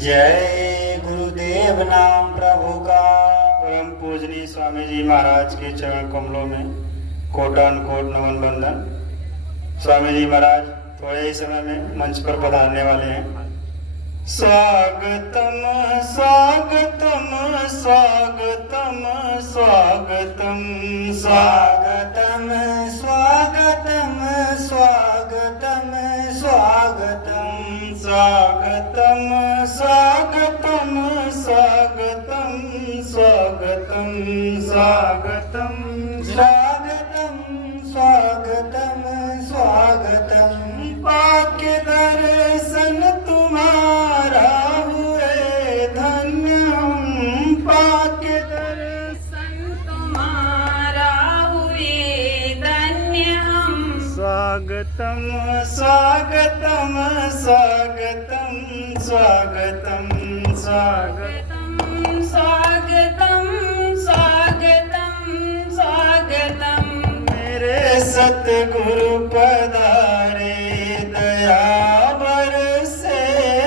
जय गुरुदेव नाम प्रभु का। परम पूजनीय स्वामी जी महाराज के चरण कमलों में कोटान कोट नमन बंदन। स्वामी जी महाराज थोड़े ही समय में मंच पर पधारने वाले हैं। स्वागतम स्वागतम स्वागतम स्वागतम स्वागतम स्वागतम स्वागतम स्वागतम स्वागतम स्वागतम स्वागतम स्वागतम स्वागतम स्वागतम स्वागतम स्वागतम पाके दर्शन तुम्हारा हुए धन्य हम, पाके दर्शन तुम्हारा हुए धन्य हम। स्वागतम स्वागतम स्वागतम स्वागतम स्वागतम स्वागतम स्वागतम स्वागतम। मेरे सतगुरु पधारे दया बरसे,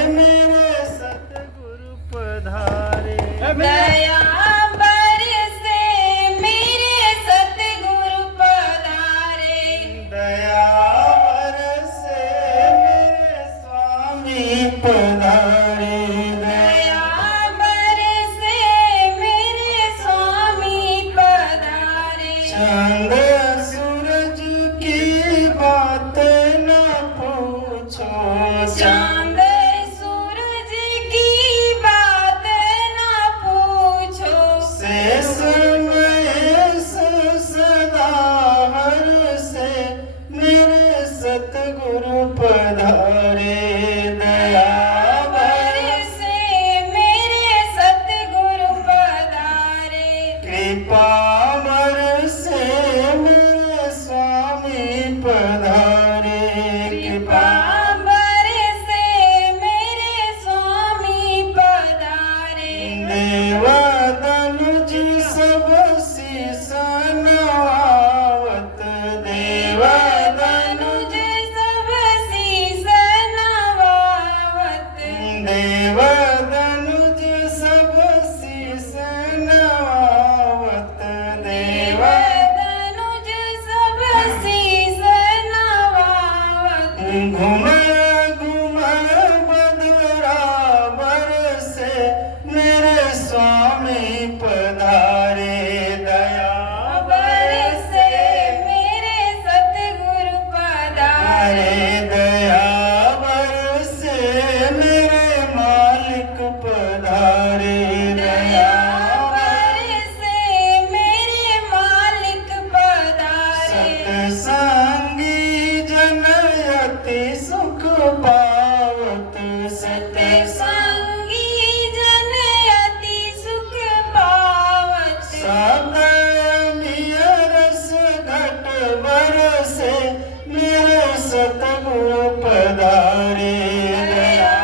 मेरे सतगुरु पधारे दया बरसे, मेरे सतगुरु पधारे दया बरसे, मेरे स्वामी पधारे दया बरसे, मेरे स्वामी पधारे। चांद सूरज की बात न पूछो, चांद सूरज की बात न पूछो, शेष महेश सदा हर से मेरे सतगुरु पधारे दया बरसे, मेरे सतगुरु पधारे कृपा बरसे, मेरे स्वामी पधारे कृपा बरसे, मेरे स्वामी पधारे। देव दनुज सब शीस नवावत, देव दनुज सब शीस नवावत, देव दनुज सब शीस नवावत, देव दनुज सब शीस नवावत। घुम घुम बदरा बरसे, मेरे स्वामी पधारे दया बरसे, मेरे सतगुरु पधारे अरे दया बरसे, मेरे मालिक पधारे दया बरसे, मेरे मालिक पधारे। सतसंगी जन अति सुख पावत, सतसंगी जन अति सुख पावत, सदय रस घट बरसे, मेरे सतगुरु पधारे दया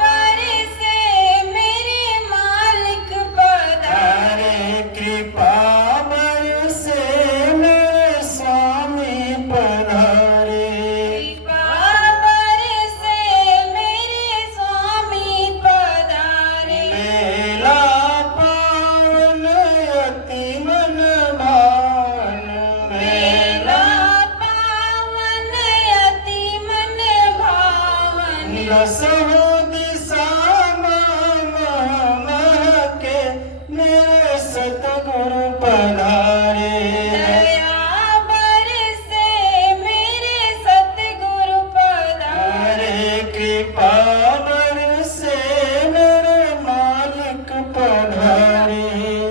बरसे, मेरे मालिक पधारे हरे कृपा बरसे, मेरे स्वामी पधारे कृपा बरसे, मेरे स्वामी पधारे। बेला पावन अति मन भावन, बेला पावन अति मन भावन, दसों दिशा मह के मेरे सतगुरु पधारे दया बरसे, मेरे सतगुरु पधारे हरे कृपा बरसे, मेरे मालिक पधारे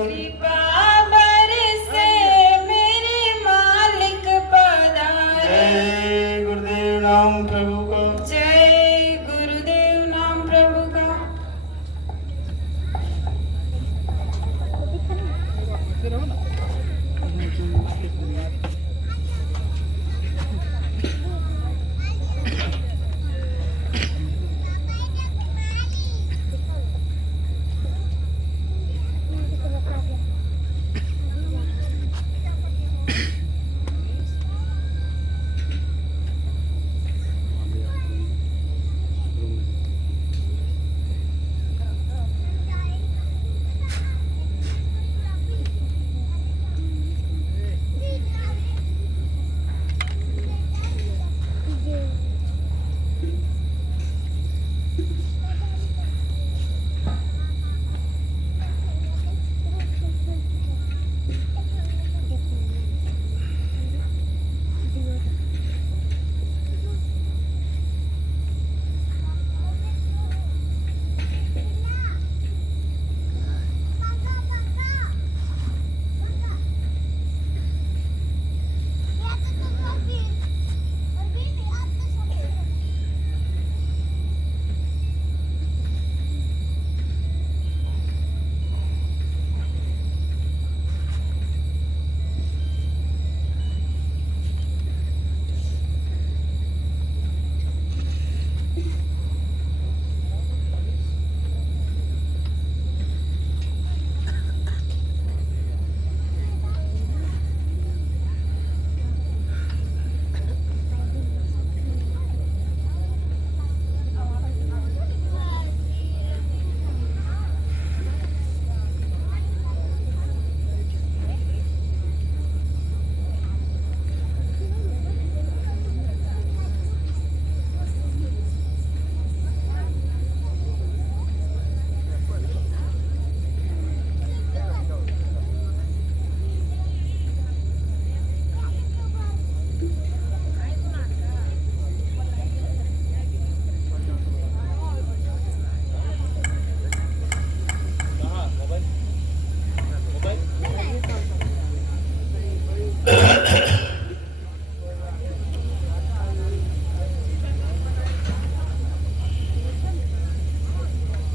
कृपा बरसे, मेरे मालिक पधारे। जय गुरुदेव नाम प्रभु का। जय गुरुदेव नाम प्रभु का।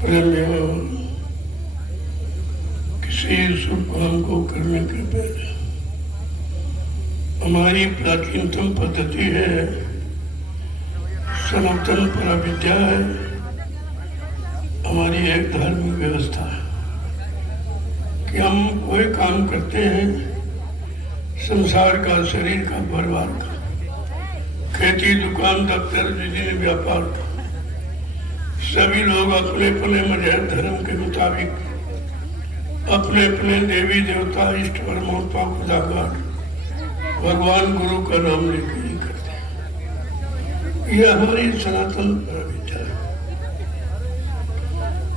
प्रेम एवं किसी शुभ काम को करने के पहले हमारी प्राचीनतम पद्धति है, सनातन पराविद्या है, हमारी एक धार्मिक व्यवस्था है कि हम कोई काम करते हैं संसार का, शरीर का, परिवार का, खेती, दुकान, दफ्तर, बिजनेस, व्यापार का, सभी लोग अपने अपने मजहब धर्म के मुताबिक अपने अपने देवी देवता, इष्ट परमात्मा, खुदागार, भगवान गुरु का नाम लेकर ही करते हैं। यह हमारी सनातन पराविद्या है।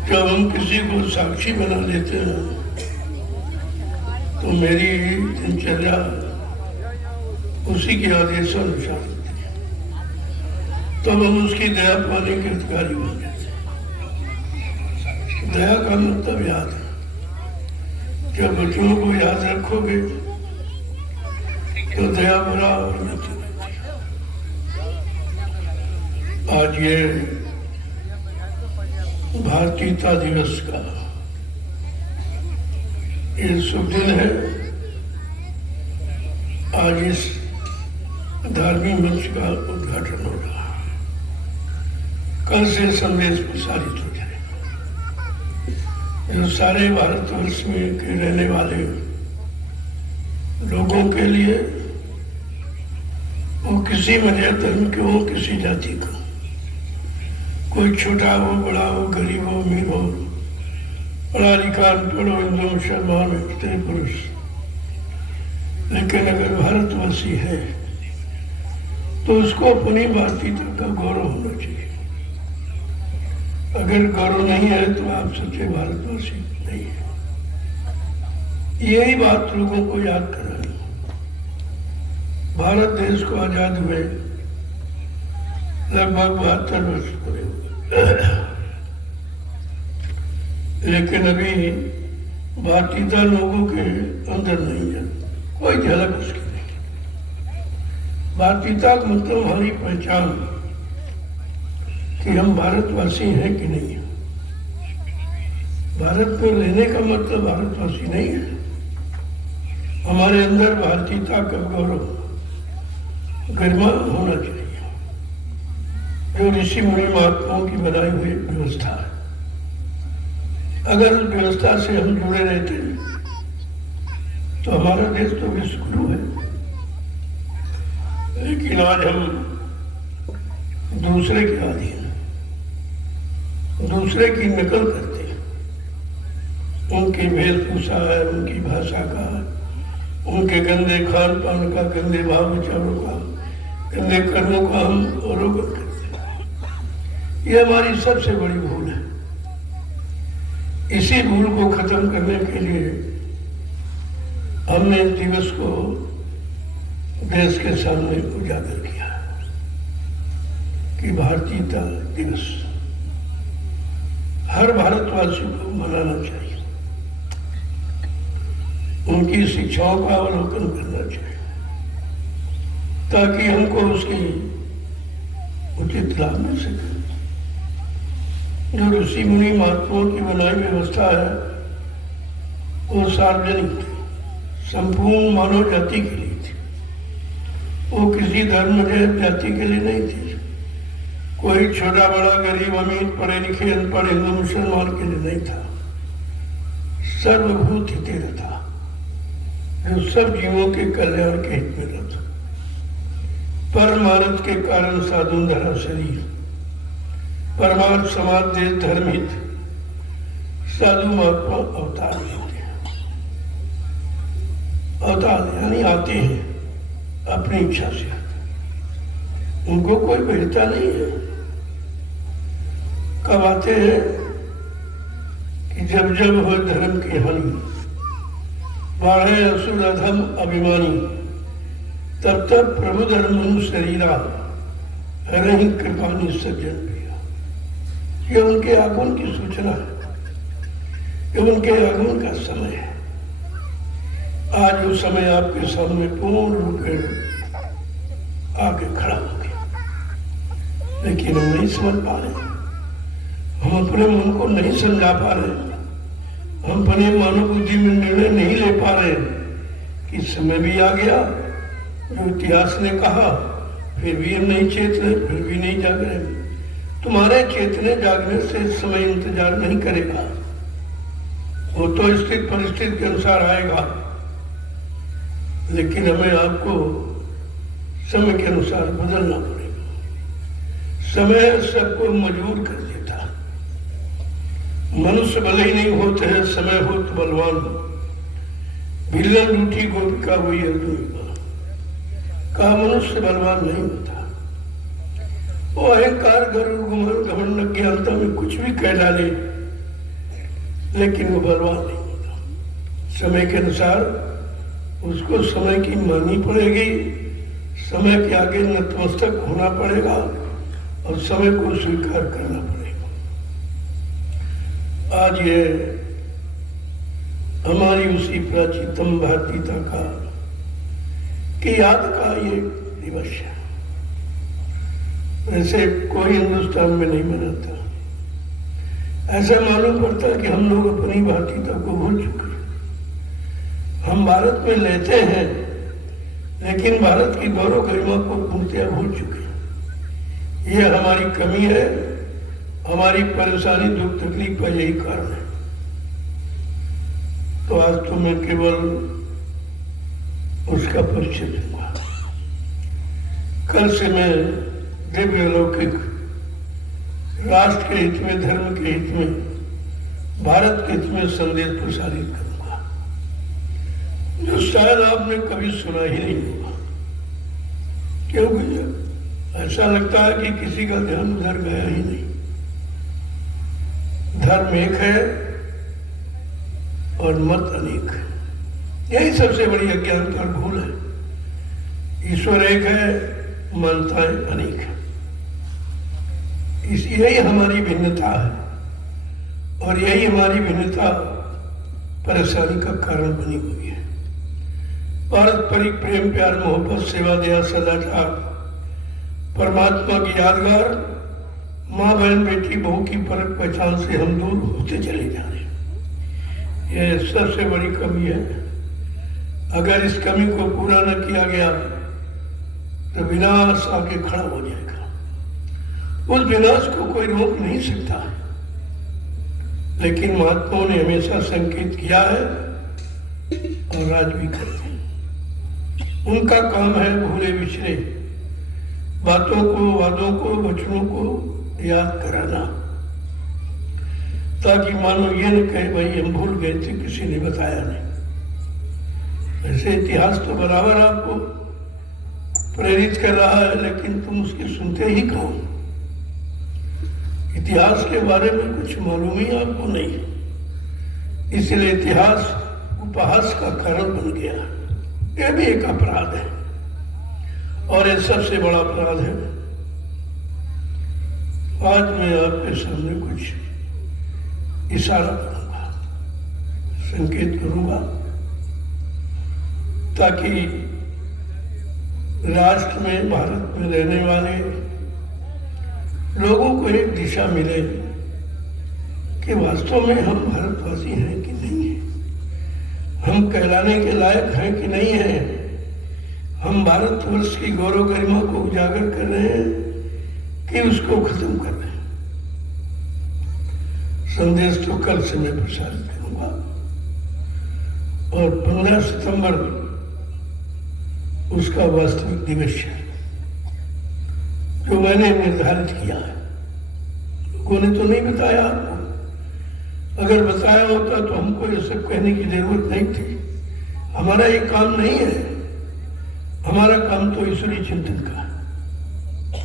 जब हम किसी को साक्षी बना लेते हैं तो मेरी दिनचर्या उसी के आदेशानुसार होती है, तब हम उसकी दया पाने के अधिकारी बन जाते हैं। दया का मतलब याद है। जब बच्चों को याद रखोगे तो दया भरा और उन्नति होती है। आज ये भारतीयता दिवस का ये शुभ दिन है। आज इस धार्मिक मंच का उद्घाटन हो रहा है। कल से संदेश प्रसारित हो जाए, जो सारे भारतवर्ष में के रहने वाले लोगों के लिए, वो किसी मजहब धर्म के हो, किसी जाति का, कोई छोटा हो, बड़ा हो, गरीब हो, अमीर हो, पढ़ा लिखा, अनपढ़ हो, हिंदू, मुसलमान, स्त्री, पुरुष, लेकिन अगर भारतवासी है तो उसको अपनी भारतीयता का गौरव होना चाहिए। अगर गौरव नहीं है तो आप सच्चे भारतवासी नहीं है। यही बात लोगों को याद करानी। भारत देश को आजाद हुए लगभग 72 वर्ष पूरे हुए, लेकिन अभी भारतीयता लोगों के अंदर नहीं है, कोई झलक उसकी नहीं। भारतीयता का मतलब हमारी पहचान कि हम भारतवासी हैं कि नहीं है। भारत में रहने का मतलब भारतवासी नहीं है। हमारे अंदर भारतीयता का गौरव, गरिमा होना चाहिए, जो ऋषि मुनि महात्माओं की बनाई हुई व्यवस्था है। अगर उस व्यवस्था से हम जुड़े रहते हैं तो हमारा देश तो विश्व गुरु है। लेकिन आज हम दूसरे के आधीन, दूसरे की नकल करते हैं। उनकी वेशभूषा है, उनकी भाषा का, उनके गंदे खान पान का, गंदे भाव विचारों का, गंदे कर्मों का हम अवलोकन करते हैं। ये हमारी सबसे बड़ी भूल है। इसी भूल को खत्म करने के लिए हमने इस दिवस को देश के सामने उजागर किया कि भारतीयता दिवस हर भारतवासी को मनाना चाहिए। उनकी शिक्षाओं का अवलोकन करना चाहिए ताकि हमको उसकी उचित लाभ मिल सके। जो ऋषि मुनि महात्माओं की बनाई व्यवस्था है वो सार्वजनिक थी, संपूर्ण मानव जाति के लिए थी। वो किसी धर्म जाति के लिए नहीं थी। कोई छोटा बड़ा, गरीब, अमीर, पढ़े लिखे, अनपढ़, हिंदू, मुसलमान के लिए नहीं था। सर्वभूत हिते था, जो सब जीवों के कल्याण के हित में रहता। परमार्थ के कारण साधु धरा शरीर, परमार्थ समाज देश धर्म हित, साधु महात्मा अवतार होते हैं। अवतार यानी आते हैं अपनी इच्छा से, उनको कोई भेजता नहीं है। कब आते हैं कि जब जब हो धर्म की हानि, बाढ़े असुर अधम अभिमानी, तब तब प्रभु धर्म शरीरा रही कृपानी सज्जन प्रिया। ये उनके आगमन की सूचना है, ये उनके आगमन का समय है। आज वो समय आपके सामने पूर्ण रूप में आके खड़ा हो गया, लेकिन हम नहीं समझ पा रहे। हम अपने मन को नहीं समझा पा रहे, हम अपने मानव बुद्धि में निर्णय नहीं ले पा रहे कि समय भी आ गया जो इतिहास ने कहा, फिर भी हम नहीं चेत रहे, फिर भी नहीं जाग रहे। तुम्हारे चेतने जागने से समय इंतजार नहीं करेगा, वो तो स्थित परिस्थिति के अनुसार आएगा, लेकिन हमें आपको समय के अनुसार बदलना पड़ेगा। समय सबको मजबूर कर देता, मनुष्य भले ही नहीं होते हैं, समय हो तो बलवान। बिल्लन रूठी गोपिका वही अर्जुन कहा, मनुष्य बलवान नहीं होता। वो अहंकार गरुड़ घमंड अज्ञानता में कुछ भी कह डाले, लेकिन वो बलवान नहीं होता। समय के अनुसार उसको समय की माननी पड़ेगी, समय के आगे नतमस्तक होना पड़ेगा और समय को स्वीकार करना पड़ेगा। आज ये हमारी उसी प्राचीनतम भारतीयता का की याद का ये दिवस है। वैसे कोई हिंदुस्तान में नहीं मनाता, ऐसा मालूम पड़ता है कि हम लोग अपनी भारतीयता को भूल चुके हैं। हम भारत में लेते हैं, लेकिन भारत की गौरव गरिमा को पूर्णतया भूल चुके हैं। ये हमारी कमी है, हमारी परेशानी, दुख तकलीफ का यही कारण है। तो आज तो मैं केवल उसका परिचय दूंगा। कल से मैं दिव्य अलौकिक राष्ट्र के हित में, धर्म के हित में, भारत के हित में संदेश प्रसारित करूंगा, जो शायद आपने कभी सुना ही नहीं होगा। क्योंकि ऐसा लगता है कि किसी का ध्यान उधर गया ही नहीं। धर्म एक है और मत अनेक है, यही सबसे बड़ी अज्ञानता और भूल है। ईश्वर एक है, मान्यताएं अनेक है। यही हमारी भिन्नता है, और यही हमारी भिन्नता परेशानी का कारण बनी हुई है। पारस्परिक प्रेम, प्यार, मोहब्बत, सेवा, दया, सदाचार, परमात्मा की यादगार, माँ, बहन, बेटी, बहू की फर्क पहचान से हम दूर होते चले जा रहे हैं। यह सबसे बड़ी कमी है। अगर इस कमी को पूरा न किया गया तो विनाश आके खड़ा हो जाएगा। उस विनाश को कोई रोक नहीं सकता, लेकिन महात्माओं ने हमेशा संकेत किया है और आज भी करते हैं। उनका काम है भूले बिछड़े बातों को, वादों को, वचनों को याद कराना, ताकि मानो ये न कहे भाई हम भूल गए थे, किसी ने बताया नहीं। ऐसे इतिहास तो बराबर आपको प्रेरित कर रहा है, लेकिन तुम उसकी सुनते ही कहो। इतिहास के बारे में कुछ मालूम ही आपको नहीं, इसलिए इतिहास उपहास का कारण बन गया। यह भी एक अपराध है, और यह सबसे बड़ा अपराध है। आज मैं आपके सामने कुछ इशारा करूंगा, संकेत करूंगा, ताकि राष्ट्र में, भारत में रहने वाले लोगों को एक दिशा मिले कि वास्तव में हम भारतवासी हैं कि नहीं है, हम कहलाने के लायक हैं कि नहीं है, हम भारतवर्ष की गौरव गरिमा को उजागर कर रहे हैं कि उसको खत्म कर रहे हैं। संदेश तो कल से मैं प्रसारित करूंगा, और 15 सितंबर उसका वास्तविक दिवस है, जो मैंने निर्धारित किया है। लोगों ने तो नहीं बताया आपको। अगर बताया होता तो हमको ये सब कहने की जरूरत नहीं थी। हमारा ये काम नहीं है, हमारा काम तो ईश्वरीय चिंतन का है,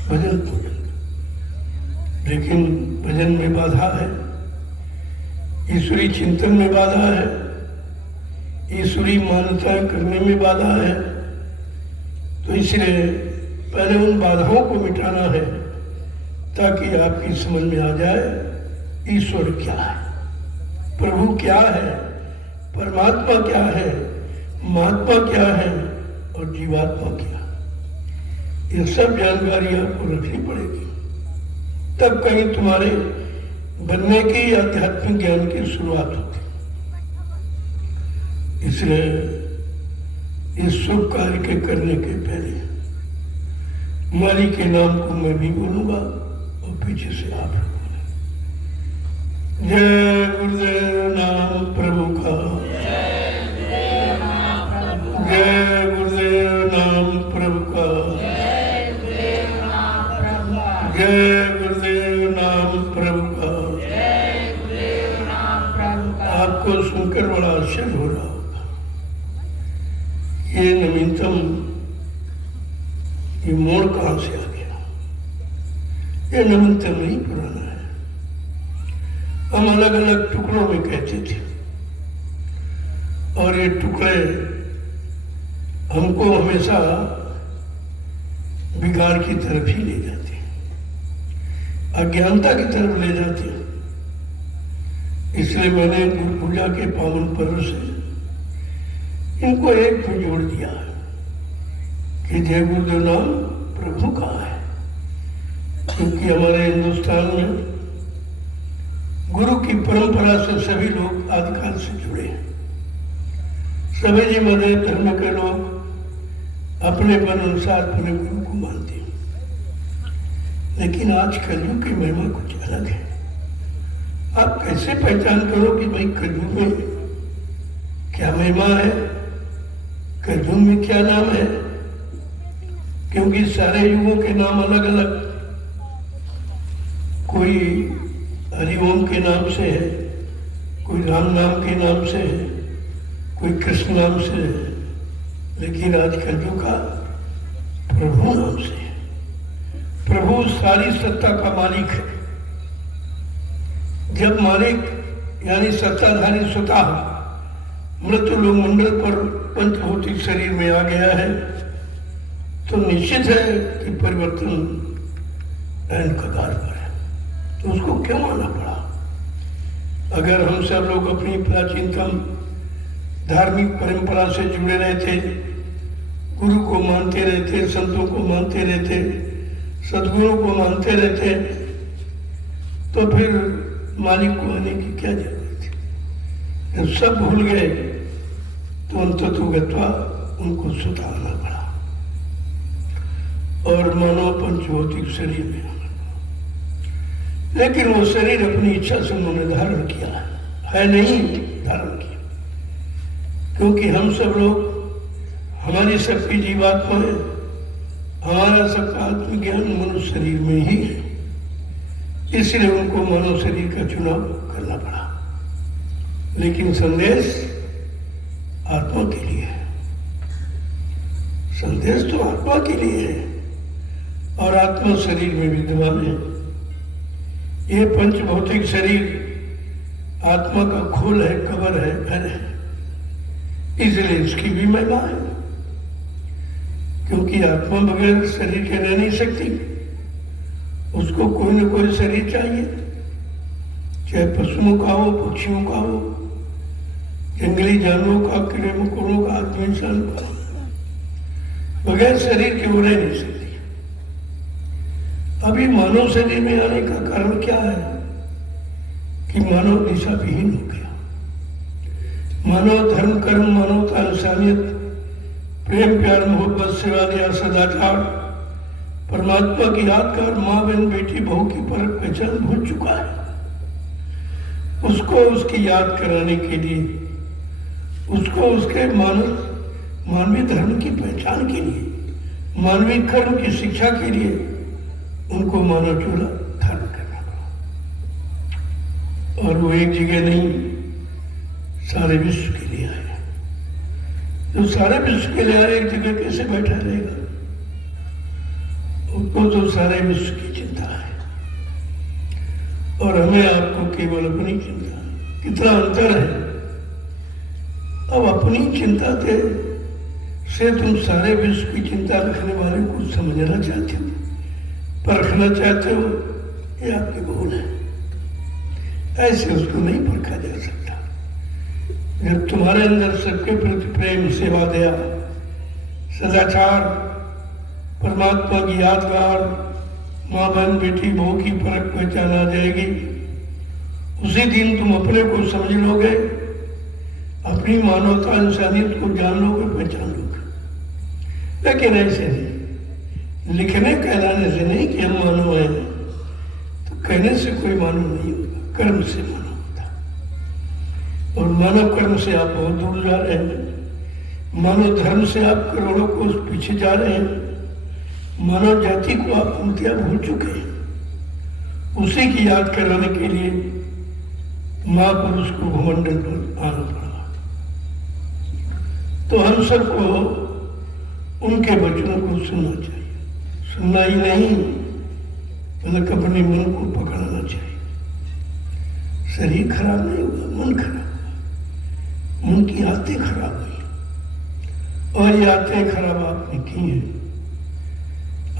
भजन पूजन। लेकिन भजन में बाधा है, ईश्वरीय चिंतन में बाधा है, ईश्वरीय मान्यताएं करने में बाधा है। तो इसलिए पहले उन बाधाओं को मिटाना है, ताकि आपकी समझ में आ जाए ईश्वर क्या है, प्रभु क्या है, परमात्मा क्या है, महात्मा क्या है और जीवात्मा क्या है। ये सब जानकारी आपको रखनी पड़ेगी, तब कहीं तुम्हारे बनने की आध्यात्मिक ज्ञान की शुरुआत होती। इसलिए इस शुभ कार्य के करने के पहले माली के नाम को मैं भी बोलूंगा और पीछे से आप लोग बोलें। जय गुरुदेव नाम प्रभु का, जय गुरुदेव नाम प्रभु का, जय गुरुदेव नाम प्रभु का। आपको सुनकर बड़ा आश्चर्य हो रहा होगा, ये नवीनतम, ये मोड़ कहां से आ गया? ये नवीनतम नहीं, पुराना है। हम अलग अलग टुकड़ों में कहते थे और ये टुकड़े हमको हमेशा बिगाड़ की तरफ ही ले जाते, अज्ञानता की तरफ ले जाते। इसलिए मैंने गुरु पूजा के पावन पर्व से इनको एक में जोड़ दिया कि जय गुरुदेव नाम प्रभु का है, क्योंकि हमारे हिंदुस्तान में गुरु की परंपरा से सभी लोग आदिकाल से जुड़े हैं। सभी जी मध्य धर्म के लोग अपने मन अनुसार अपने गुरु को मानते हैं, लेकिन आज कलयुग की महिमा कुछ अलग है। आप कैसे पहचान करो कि भाई कलयुग में क्या महिमा है, कलयुग में क्या नाम है? क्योंकि सारे युगों के नाम अलग अलग, कोई हरिओम के नाम से है, कोई राम नाम के नाम से है, कोई कृष्ण नाम से है, लेकिन आज कलयुग का प्रभु नाम से है। प्रभु सारी सत्ता का मालिक है। जब मालिक यानी सत्ताधारी स्वतः मृत्यु लोक मंडल पर पंचभौतिक शरीर में आ गया है, तो निश्चित है कि परिवर्तन एन कगार पर है। तो उसको क्यों आना पड़ा? अगर हम सब लोग अपनी प्राचीनतम धार्मिक परंपरा से जुड़े रहते, गुरु को मानते रहते, संतों को मानते रहते, सद्गुरु को मानते रहते, तो फिर मालिक को आने की क्या जरूरत थी? जब सब भूल गए तो अंततोगत्वा उनको स्वतः आना पड़ा और मानव पंचभौतिक शरीर में। लेकिन वो शरीर अपनी इच्छा से उन्होंने धारण किया है, नहीं धारण किया, क्योंकि हम सब लोग, हमारी सबकी जीवात्मा है, हमारा सबका आत्मज्ञान मनुष्य शरीर में ही है। इसलिए उनको मानव शरीर का चुनाव करना पड़ा। लेकिन संदेश आत्मा के लिए है, संदेश तो आत्मा के लिए है और आत्मा शरीर में विद्यमान है। ये पंचभौतिक शरीर आत्मा का खोल है, कबर है, घर है, इसलिए इसकी भी महिमा है। क्योंकि आत्मा बगैर शरीर के रह नहीं सकती, उसको कोई न कोई शरीर चाहिए, चाहे पशुओं का हो, पक्षियों का हो, जंगली जानवरों का, कीड़े मकोड़ों का, आदमी इंसान का, बगैर शरीर के वो रह नहीं सकती। अभी मानव शरीर में आने का कारण क्या है कि मानव दिशा विहीन हो गया। मानव धर्म, कर्म, मानवता, इंसानियत, प्रेम, प्यार, मोहब्बत, सेवा, दया, सदाचार, परमात्मा की यादगार, माँ, बहन, बेटी, बहू की परख पहचान भूल चुका है। उसको उसकी याद कराने के लिए, उसको उसके मानवीय धर्म की पहचान के लिए, मानवीय कर्म की शिक्षा के लिए उनको मानव चूल्हा धारण करना पड़ा। और वो एक जगह नहीं, सारे विश्व के लिए आए। जो सारे विश्व के लिए आए, एक जगह कैसे बैठा रहेगा? उसको तो सारे विश्व की चिंता है और हमें आपको केवल अपनी चिंता। कितना अंतर है! अब अपनी चिंता से तुम सारे विश्व की चिंता रखने वाले को समझना चाहते हो, परखना चाहते हो, ये आपकी भूल है। ऐसे उसको नहीं परखा जा सकता। जब तुम्हारे अंदर सबके प्रति प्रेम, सेवा, दया, सदाचार, परमात्मा की यादगार, माँ, बहन, बेटी, बहू की परख पहचान आ जाएगी, उसी दिन तुम अपने को समझ लोगे, अपनी मानवता इंसानियत को जान लोगे, पहचान लोगे। लेकिन ऐसे नहीं, लिखने कहलाने से नहीं कि हम मानव हैं, तो कहने से कोई मानव नहीं होता, कर्म से मानव होता है। और मानव कर्म से आप बहुत दूर जा रहे हैं, मानव धर्म से आप करोड़ों को पीछे जा रहे हैं, मानव जाति को आप पूर्णतः भूल चुके हैं। उसी की याद कराने के लिए महापुरुष को भूमंडल पर आना पड़ा। तो हम सबको उनके वचनों को सुनना चाहिए, सुनना ही नहीं मतलब अपने मन को पकड़ना चाहिए। शरीर खराब नहीं हुआ, मन खराब हुआ, मन की आदतें खराब हुई, और ये आदतें खराब आपने की हैं।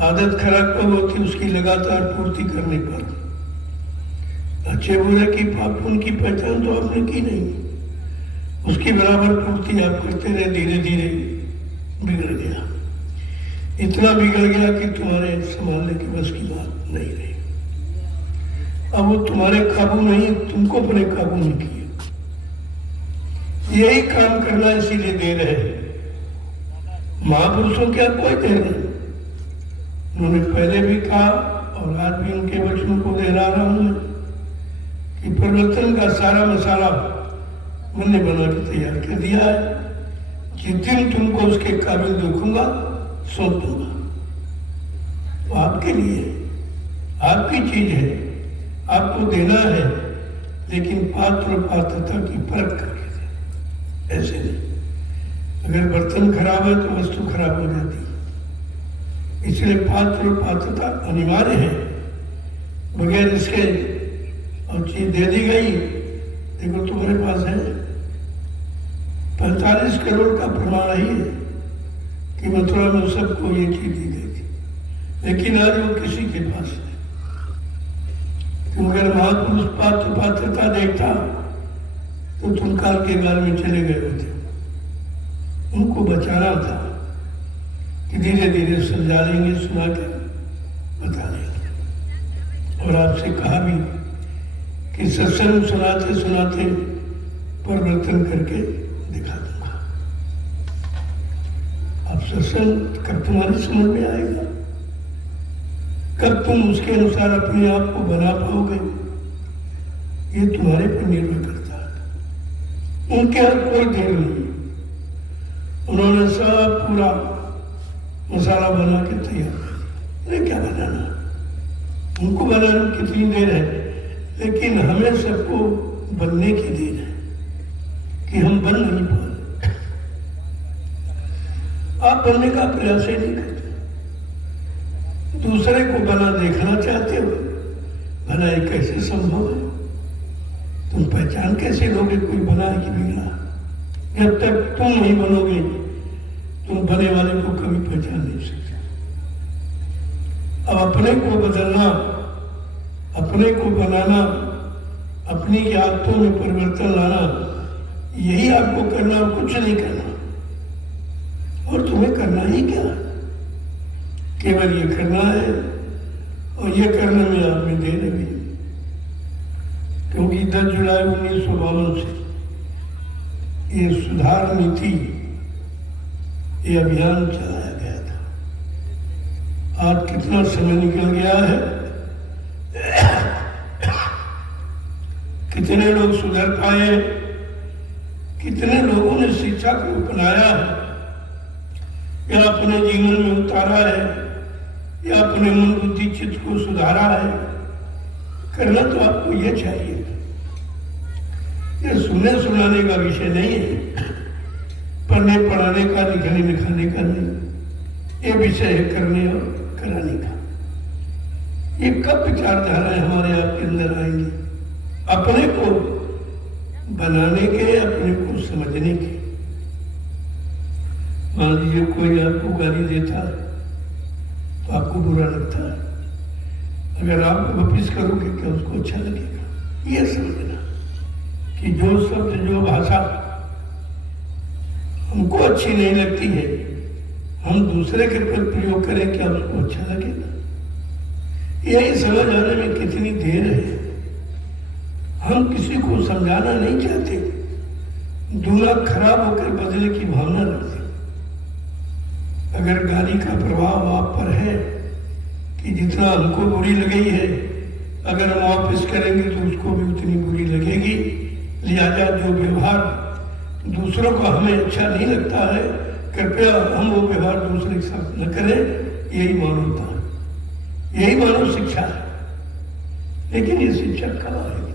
आदत खराब कब होती, उसकी लगातार पूर्ति करने पर। अच्छे बुरे की पाप पुण्य की पहचान तो आपने की नहीं, उसकी बराबर पूर्ति आप करते रहे, धीरे धीरे बिगड़ गया। इतना बिगड़ गया कि तुम्हारे संभालने की बस की बात नहीं रही। अब वो तुम्हारे काबू नहीं, तुमको अपने काबू में किए। यही काम करना इसीलिए दे रहे हैं। महापुरुषों क्या कोई दे नहीं, उन्होंने पहले भी कहा और आज भी उनके वचनों को दोहरा रहा हूं कि परिवर्तन का सारा मसाला मैंने बना के तैयार कर दिया है। जिस दिन तुमको उसके काबिल देखूंगा सौंप दूंगा। तो आपके लिए आपकी चीज है, आपको देना है, लेकिन पात्र और पात्रता की परख करके दे, ऐसे नहीं। अगर बर्तन खराब है तो वस्तु खराब हो जाती है। इसलिए पात्र और पात्रता अनिवार्य है। बगैर इसके और चीज दे दी गई, देखो तुम्हारे पास है 45 करोड़ का प्रमाण ही है कि मथुरा में सबको ये चीज दी गई थी, लेकिन आज वो किसी के पास है। तुम अगर महापुरुष पात्र पात्रता देखता तो तुम काल के गाल में चले गए होते। उनको बचाना था कि धीरे धीरे समझा लेंगे, सुना के बता देंगे। और आपसे कहा भी कि सत्संग सुनाते सुनाते परिवर्तन करके दिखा दूंगा। अब सत्संग कब तुम्हारी समझ में आएगा, कब तुम उसके अनुसार अपने आप को बना पाओगे, ये तुम्हारे पर निर्भर करता है। उनके हाथ कोई देर नहीं, उन्होंने सब पूरा मसाला बना के तैयार कर दिया। क्या बनाना, उनको बनाने में कितनी देर है, लेकिन हमें सबको बनने की देर है कि हम बन नहीं पाए। आप बनने का प्रयास ही नहीं करते, दूसरे को बना देखना चाहते हो। भला ये कैसे संभव है? तुम पहचान कैसे लोगे कोई बना है कि बिगड़ा? जब तक तुम नहीं बनोगे, तुम बने वाले को कभी पहचान नहीं सकते। अब अपने को बदलना, अपने को बनाना, अपनी आदतों में परिवर्तन लाना, यही आपको करना और कुछ नहीं करना। और तुम्हें करना ही क्या, केवल ये करना है, और ये करने में आपने देर लगी। क्योंकि 10 जुलाई 1952 से ये सुधार नीति, ये अभियान चलाया गया था। आज कितना समय निकल गया है, कितने लोग सुधर पाए, कितने लोगों ने शिक्षा को अपनाया है या अपने जीवन में उतारा है या अपने मन बुद्धि चित्त को सुधारा है। करना तो आपको ये चाहिए। ये सुनने सुनाने का विषय नहीं है, पढ़ने पढ़ाने का, लिखने लिखाने का नहीं। ये विषय है करने और कराने का। ये कब विचारधाराएं हमारे आपके अंदर आएंगी? अपने को बनाने के, अपने को समझने के। मान लीजिए कोई आपको गाली देता है तो आपको बुरा लगता है। अगर आप वापिस करोगे क्या उसको अच्छा लगेगा? ये समझना कि जो शब्द, जो भाषा हमको अच्छी नहीं लगती है, हम दूसरे के पर प्रयोग करें, क्या उसको अच्छा लगेगा? यही समझ आने में कितनी देर है। हम किसी को समझाना नहीं चाहते, दूल्हा खराब होकर बदले की भावना रखते। अगर गाली का प्रभाव आप पर है कि जितना हमको बुरी लगी है, अगर हम वापस करेंगे तो उसको भी उतनी बुरी लगेगी। लिहाजा जो व्यवहार दूसरों को हमें अच्छा नहीं लगता है, कृपया हम वो व्यवहार दूसरे के साथ न करें। यही मानवता है, यही मानव शिक्षा है। लेकिन ये शिक्षा कब आएगी?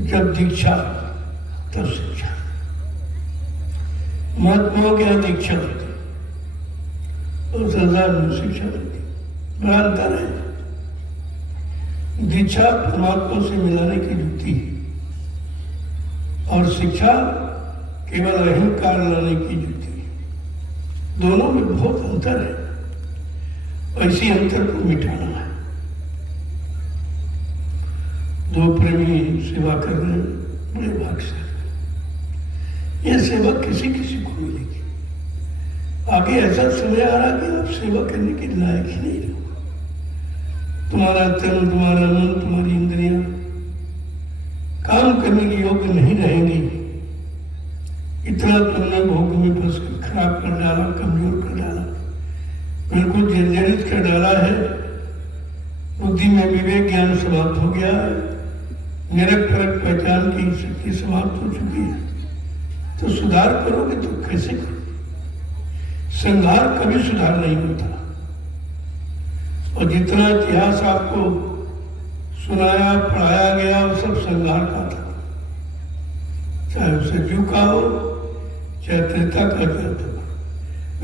जब दीक्षा तब शिक्षा। महात्माओं के यहाँ दीक्षा होती और संसार में शिक्षा होती, बड़ा अंतर है। दीक्षा परमात्मा से मिलाने की युक्ति है और शिक्षा केवल अहंकार लाने की युक्ति है। दोनों में बहुत अंतर है, इसी अंतर को मिटाना है। दो प्रेमी सेवा कर रहे हैं, बड़े भाग से। यह सेवा किसी किसी को मिलेगी। आगे ऐसा समय आ रहा कि आप सेवा करने के लायक ही नहीं रहोगे। तुम्हारा तन, तुम्हारा मन, तुम्हारी इंद्रियां काम करने के योग्य नहीं रहेंगी। इतना तुमने भोग में फंस कर खराब कर डाला, कमजोर कर डाला, बिल्कुल जर्जरित कर डाला है। बुद्धि में विवेक ज्ञान समाप्त हो गया है, निरक फरक पहचान की शक्ति समाप्त हो चुकी है। तो सुधार करोगे तो कैसे करोगे? संहार कभी सुधार नहीं होता। और जितना इतिहास आपको सुनाया पढ़ाया गया वो सब संहार का था, चाहे उसे सतयुग का हो चाहे त्रेता का हो।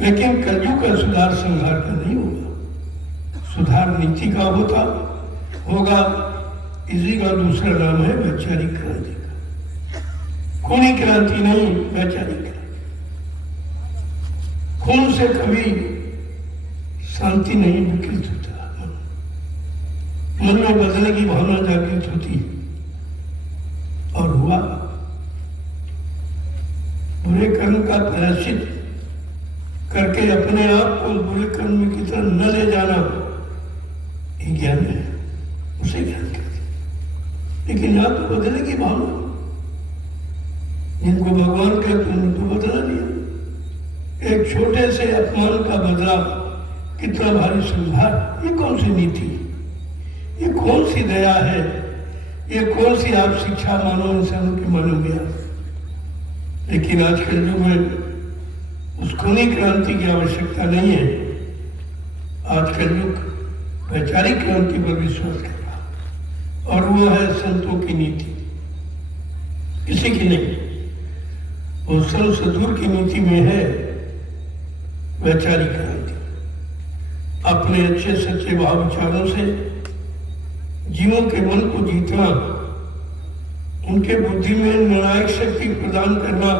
लेकिन कलयुग का सुधार संहार का नहीं होगा, सुधार नीति का होगा। इसी का दूसरा नाम है वैचारिक क्रांति का। खूनी क्रांति नहीं, वैचारिक क्रांति। खून से कभी शांति नहीं विकृत होता, मन में बदलने की भावना जागृत होती और हुआ। बुरे कर्म का प्रायश्चित करके अपने आप को बुरे कर्म की तरफ न ले जाना ये ज्ञान है, उसे ज्ञान कहते। लेकिन आप तो बदलने की भावना, जिनको भगवान कहते हैं उनको बदला दिया। एक छोटे से अपमान का बदला कितना भारी संहार। ये कौन सी नीति, ये कौन सी दया है, ये कौन सी आप शिक्षा मानो इंसानों की मानो गया। लेकिन आज के युग में उस खूनी क्रांति की आवश्यकता नहीं है। आज का युग वैचारिक क्रांति पर विश्वास कर रहा और वो है संतों की नीति, किसी की नहीं। वो संत सदगुरु की नीति में है वैचारिक क्रांति। अपने अच्छे सच्चे भाव विचारों से जीवों के मन को जीतना, उनके बुद्धि में निर्णायक शक्ति प्रदान करना,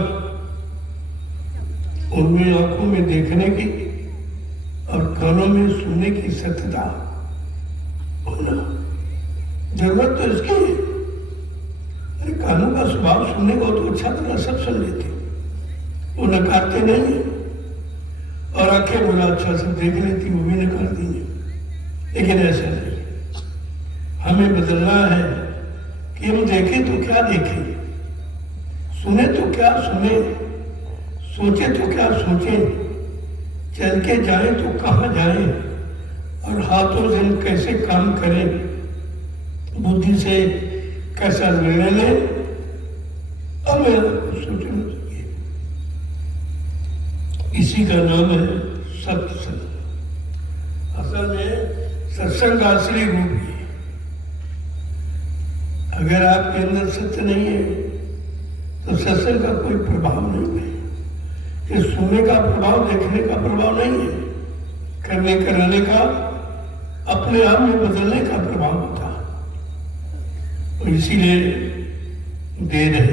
उनमें आंखों में देखने की और कानों में सुनने की सत्यता होना। जरूरत तो इसकी है। अरे कानों का स्वभाव सुनने को तो अच्छा तरह सब सुन लेते, वो नकारते नहीं है। और आंखें बोला अच्छा सब देख लेती, वो भी नकार देंगे। लेकिन ऐसा नहीं, हमें बदलना है कि हम देखें तो क्या देखें, सुने तो क्या सुने, सोचे तो क्या सोचें, चल के जाए तो कहाँ जाए और हाथों से हम कैसे काम करें, बुद्धि से कैसा निर्णय लें। अब मैं सोचना चाहिए। इसी का नाम है सत्संग। असल में सत्संग का असली रूप है। अगर आपके अंदर सत्य नहीं है तो सत्संग का कोई प्रभाव नहीं है। ये सुनने का प्रभाव, देखने का प्रभाव नहीं है, करने कराने का, अपने आप में बदलने का प्रभाव होता है। और इसीलिए देर है।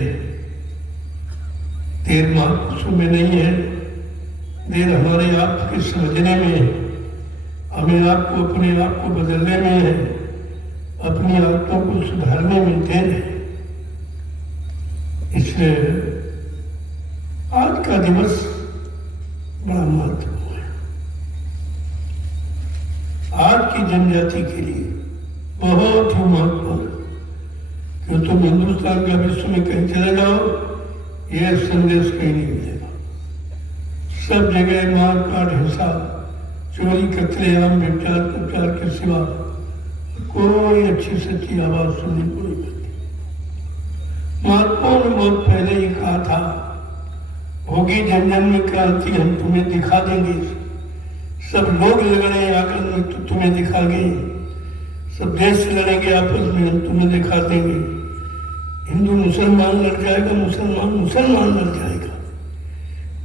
देर महापुरुषों में नहीं है, देर हमारे आप के समझने में है, हमें आपको अपने आप को बदलने में है, अपनी आदतों को सुधारने में देर है। इसलिए आज का दिवस बड़ा महत्वपूर्ण है। आज की जनजाति के लिए बहुत ही महत्वपूर्ण। जो तुम हिंदुस्तान का विश्व में कहीं चले जाओ, यह संदेश कहीं नहीं मिलेगा। सब जगह मार काट, हिंसा, चोरी, कत्लेआम, व्यभिचार, उपचार के सिवा कोई अच्छी सच्ची आवाज सुनने को नहीं मिलती। महात्माओं ने बहुत पहले ही कहा था, होगी जन जन में क्रांति, हम तुम्हें दिखा देंगे। सब लोग लड़े आंगन में तो तुम्हें दिखा देंगे, सब देश लड़ेंगे आपस में, हम तुम्हें दिखा देंगे। हिंदू मुसलमान लड़ जाएगा, मुसलमान मुसलमान लड़ जाएगा।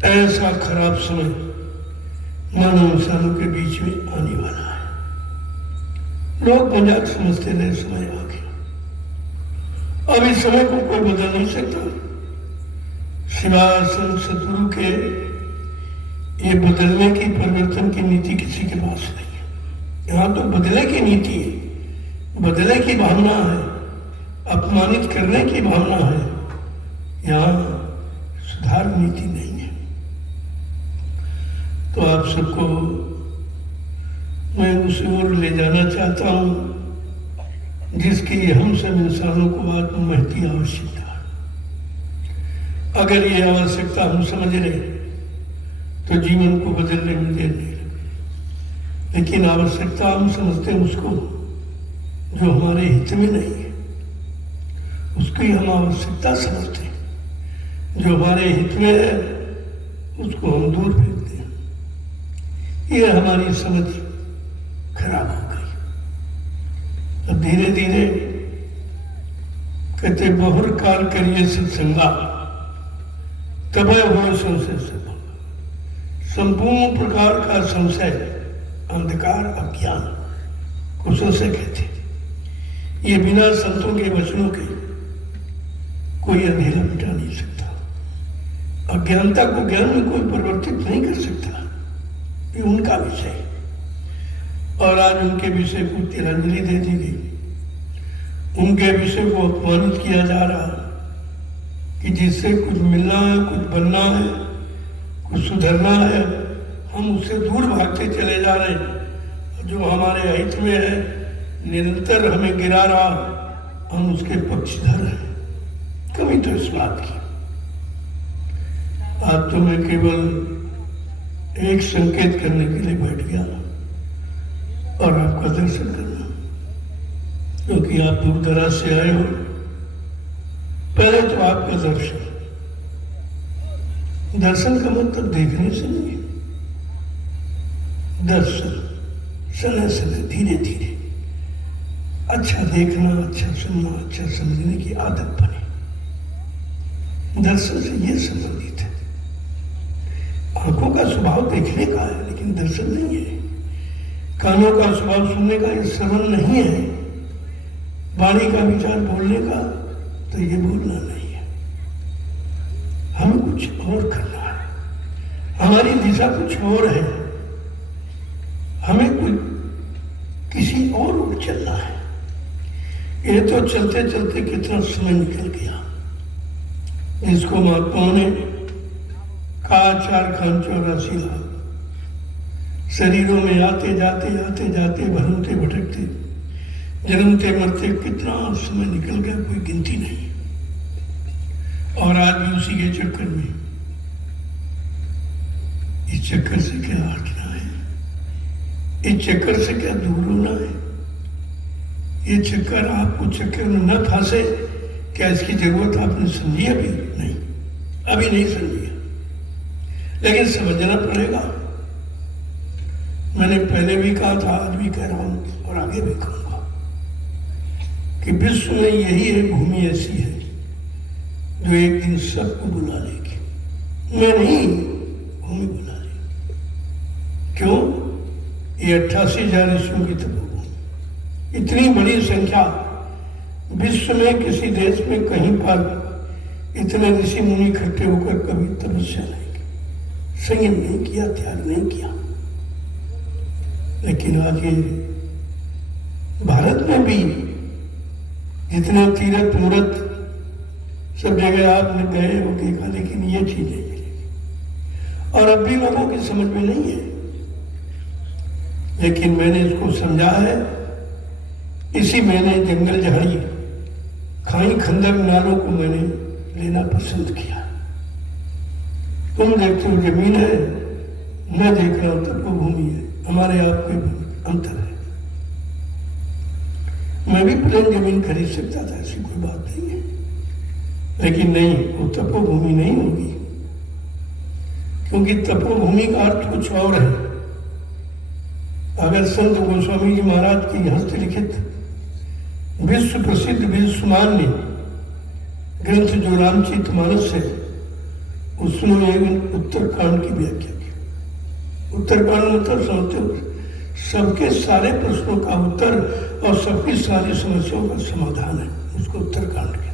ऐसा खराब समय मानव इंसानों के बीच में आने वाला है। लोग मजाक समझते रहे, समय आ गया। अब इस समय को कोई बदल नहीं सकता सिवाय संत सतगुरु के। ये बदलने की, परिवर्तन की नीति किसी के पास नहीं है। यहाँ तो बदले की नीति है, बदले की भावना है, अपमानित करने की भावना है। यहाँ सुधार नीति नहीं है। तो आप सबको मैं उस ओर ले जाना चाहता हूँ जिसकी हम सब इंसानों को आज महती आवश्यकता है। अगर ये आवश्यकता हम समझ रहे तो जीवन को बदलने में देर नहीं लगती। लेकिन आवश्यकता हम समझते हैं उसको जो हमारे हित में नहीं है, उसकी हम आवश्यकता समझते हैं। जो हमारे हित में है उसको हम दूर फेंकते हैं। ये हमारी समझ खराब हो गई। अब धीरे धीरे कहते बहुर काल करिए सत्संगा, तबे हो संशय से संपूर्ण प्रकार का संशय, अंधकार, अज्ञान को संशय कहते। ये बिना संतों के वचनों के कोई अंधेरा मिटा नहीं सकता। अज्ञानता को ज्ञान में कोई परिवर्तित नहीं कर सकता। ये उनका विषय, और आज उनके विषय को तिलांजलि दे दी गई। उनके विषय को अपमानित किया जा रहा कि जिससे कुछ मिलना है, कुछ बनना है, कुछ सुधरना है, हम उससे दूर भागते चले जा रहे हैं। जो हमारे हित में है निरंतर हमें गिरा रहा, हम उसके पक्षधर हैं। कभी तो इस बात की आज तो मैं केवल एक संकेत करने के लिए बैठ गया और आपका दर्शन करना, क्योंकि आप दूर दराज से आए हो। पहले तो आपका दर्शन, दर्शन का मतलब देखने से नहीं है। दर्शन समय समय धीरे धीरे अच्छा देखना, अच्छा सुनना, अच्छा समझने की आदत बने। दर्शन से ये संबंधित है। आंखों का स्वभाव देखने का है, लेकिन दर्शन नहीं है। कानों का स्वभाव सुनने का, ये श्रवण नहीं है। वाणी का विचार बोलने का, तो ये बोलना नहीं है। हमें कुछ और करना है, हमारी दिशा कुछ और है, हमें कोई किसी और ओर चलना है। ये तो चलते चलते कितना समय निकल गया। इसको महात्माओं ने कहा 4 खान 84 लाख शरीरों में आते जाते भरमते भटकते, जन्मते मरते कितना समय निकल गया, कोई गिनती नहीं। और आज भी उसी के चक्कर में, इस चक्कर से क्या हटना है, इस चक्कर से क्या दूर होना है। ये चक्कर आपको चक्कर में न फंसे, क्या इसकी जरूरत आपने समझी? अभी नहीं, अभी नहीं समझी, लेकिन समझना पड़ेगा। मैंने पहले भी कहा था, आज भी कह रहा हूं और आगे भी कहूंगा कि विश्व में यही एक भूमि ऐसी है जो एक दिन सबको बुला लेगी। मैं नहीं, भूमि बुला लेगी। क्यों? ये 88,000 ईस्वियों की तपस्या, इतनी बड़ी संख्या विश्व में किसी देश में कहीं पर इतने ऋषि मुनि इकट्ठे होकर कभी तपस्या नहीं की, संयम नहीं किया, त्याग नहीं किया। लेकिन आज ये भारत में भी जितने तीर्थ मूर्त सब जगह आपने गए हो देखा, लेकिन ये चीज नहीं मिलेगी और अब भी लोगों की समझ में नहीं है। लेकिन मैंने इसको समझा है। इसी महीने जंगल झाड़ी खाई खंदर नालों को मैंने लेना पसंद किया। तुम देखते हो जमीन है, मैं देख रहा हूं तपोभूमि है, हमारे आपके अंतर है। मैं भी प्लेन जमीन खरीद सकता था, ऐसी कोई बात नहीं है, लेकिन नहीं, वो तपोभूमि नहीं होगी, क्योंकि तपोभूमि का अर्थ कुछ और है। अगर संत गोस्वामी जी महाराज की हस्तलिखित विश्व प्रसिद्ध विश्वमान्य ग्रंथ जो रामचरितमानस है, उसमें एक उत्तरकांड की व्याख्या की। उत्तरकांड मतलब समझते हो, सबके सारे प्रश्नों का उत्तर और सबकी सारी समस्याओं का समाधान है, उसको उत्तरकांड के।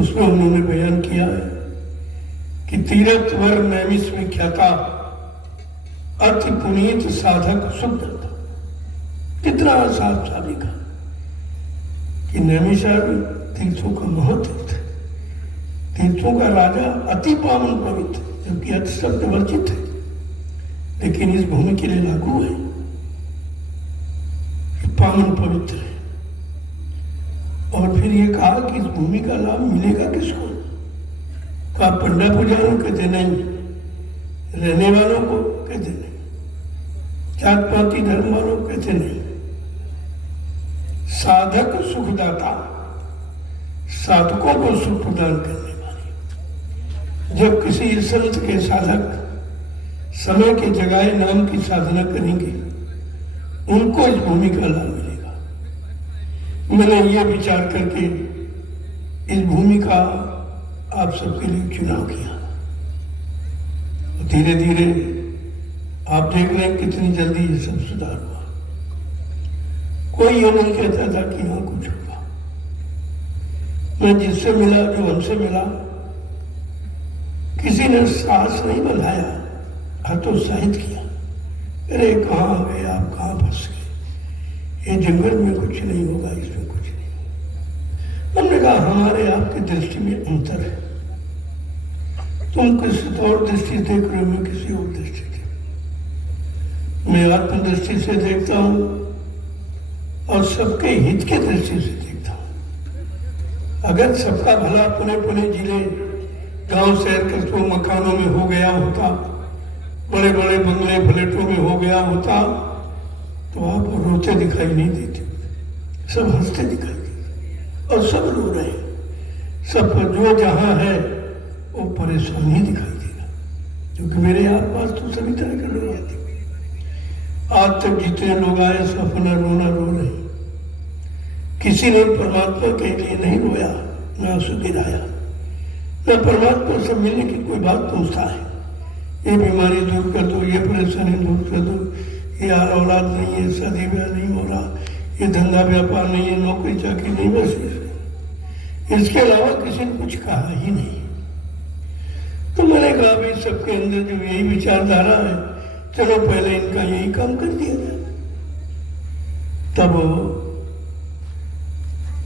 उसमें उन्होंने बयान किया है कि तीरथ वर नैमिष विख्याता अति पुनीत साधक सुखदाता। कितना साफ साफ लिखा कि नैमिषारण्य तीर्थों का महत्व है, तीर्थों का राजा अति पावन पवित्र, जबकि अति शब्द वर्जित है, लेकिन इस भूमि के लिए लागू है कि पावन पवित्र है। और फिर ये कहा कि इस भूमि का लाभ मिलेगा किसको? कहा पंडा पुजारियों कहते नहीं, रहने वालों को कहते नहीं, जात पाती धर्म वालों कहते नहीं, साधक सुखदाता, साधकों को सुख प्रदान करने वाले। जब किसी संत के साधक समय के जगाए नाम की साधना करेंगे, उनको इस भूमि का लाभ मिलेगा। मैंने ये विचार करके इस भूमि का आप सबके लिए चुनाव किया। धीरे धीरे आप देख रहे हैं कितनी जल्दी ये सब सुधार हुआ। कोई ये नहीं कहता था कि यहां कुछ होगा। मैं जिससे मिला, जो हमसे मिला, किसी ने साहस नहीं बढ़ाया, हतोत्साहित किया, अरे कहाँ आ गए आप, कहाँ फंस गए, ये जंगल में कुछ नहीं होगा, इसमें कुछ नहीं होगा। हमने कहा हमारे आपकी दृष्टि में अंतर है, तुम किसी और दृष्टि देख रहे हो, मैं किसी और दृष्टि से, मैं आत्मदृष्टि से देखता हूं और सबके हित के दृष्टि से देखता हूं। अगर सबका भला पुणे पुणे जिले गांव शहर कस्बों मकानों में हो गया होता, बड़े बड़े बंगले फ्लैटों में हो गया होता, तो आप रोते दिखाई नहीं देते, सब हंसते दिखाई देते, और सब रो रहे हैं। सब जो जहां है वो परेशानी दिखाई देगा, क्योंकि मेरे आसपास तो सभी तरह के लोग आते। आज तक जितने लोग आए सब अपना रोना रो रहे, किसी ने परमात्मा के लिए नहीं रोया, न आंसू गिराया, न परमात्मा से मिलने की कोई बात पूछता है, ये बीमारी दूर कर दो, ये परेशानी दूर कर दो, ये औलाद नहीं है, शादी ब्याह नहीं हो रहा, ये धंधा व्यापार नहीं है, नौकरी चाकरी नहीं, बस इसके अलावा किसी ने कुछ कहा ही नहीं। तो मैंने कहा भाई सबके अंदर जो यही विचारधारा है, चलो पहले इनका यही काम कर दिया जाए। तब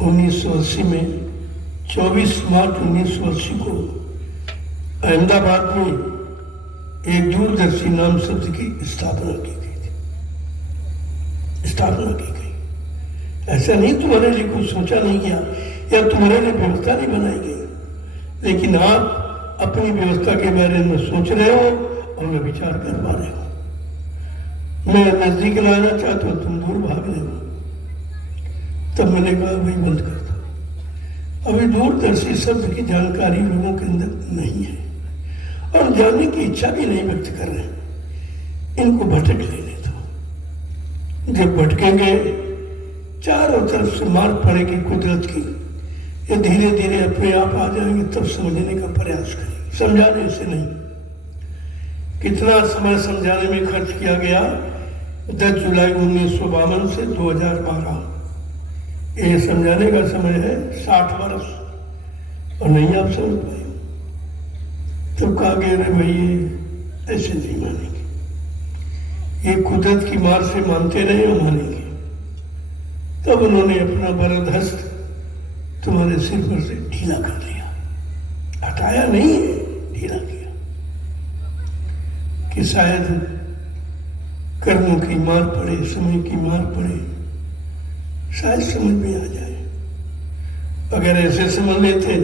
1980 में 24 मार्च 1980 को अहमदाबाद में एक दूरदर्शी नाम शब्द की स्थापना की गई थी। स्थापना की गई, ऐसा नहीं तुम्हारे लिए कुछ सोचा नहीं गया या तुम्हारे लिए व्यवस्था नहीं बनाई गई, लेकिन आप अपनी व्यवस्था के बारे में सोच रहे हो और मैं विचार कर पा रहे हो। मैं नजदीक लाना चाहता हूं, तुम दूर भाग रहे हो। तब मैंने कहा भाई बंद कर दो, अभी दूरदर्शी शब्द की जानकारी लोगों के अंदर नहीं है और जानने की इच्छा भी नहीं व्यक्त कर रहे, इनको भटक लेने दो। जब भटकेंगे चारों तरफ से मार पड़ेगी कुदरत की, ये धीरे धीरे अपने आप आ जाएंगे, तब समझने का प्रयास करें, समझाने से नहीं। कितना समय समझाने में खर्च किया गया, 10 जुलाई 1952 से 2012, ये समझाने का समय है 60 वर्ष, और नहीं आप समझ पाए। तब कहा गया अरे भाई ये ऐसे नहीं मानेंगे, ये कुदरत की मार से मानते नहीं और मानेंगे। तब उन्होंने अपना वरद हस्त तुम्हारे सिर पर से ढीला कर लिया, हटाया नहीं है, ढीला किया कि शायद कर्मों की मार पड़े, समय की मार पड़े, शायद समझ में आ जाए। अगर ऐसे समझ लेते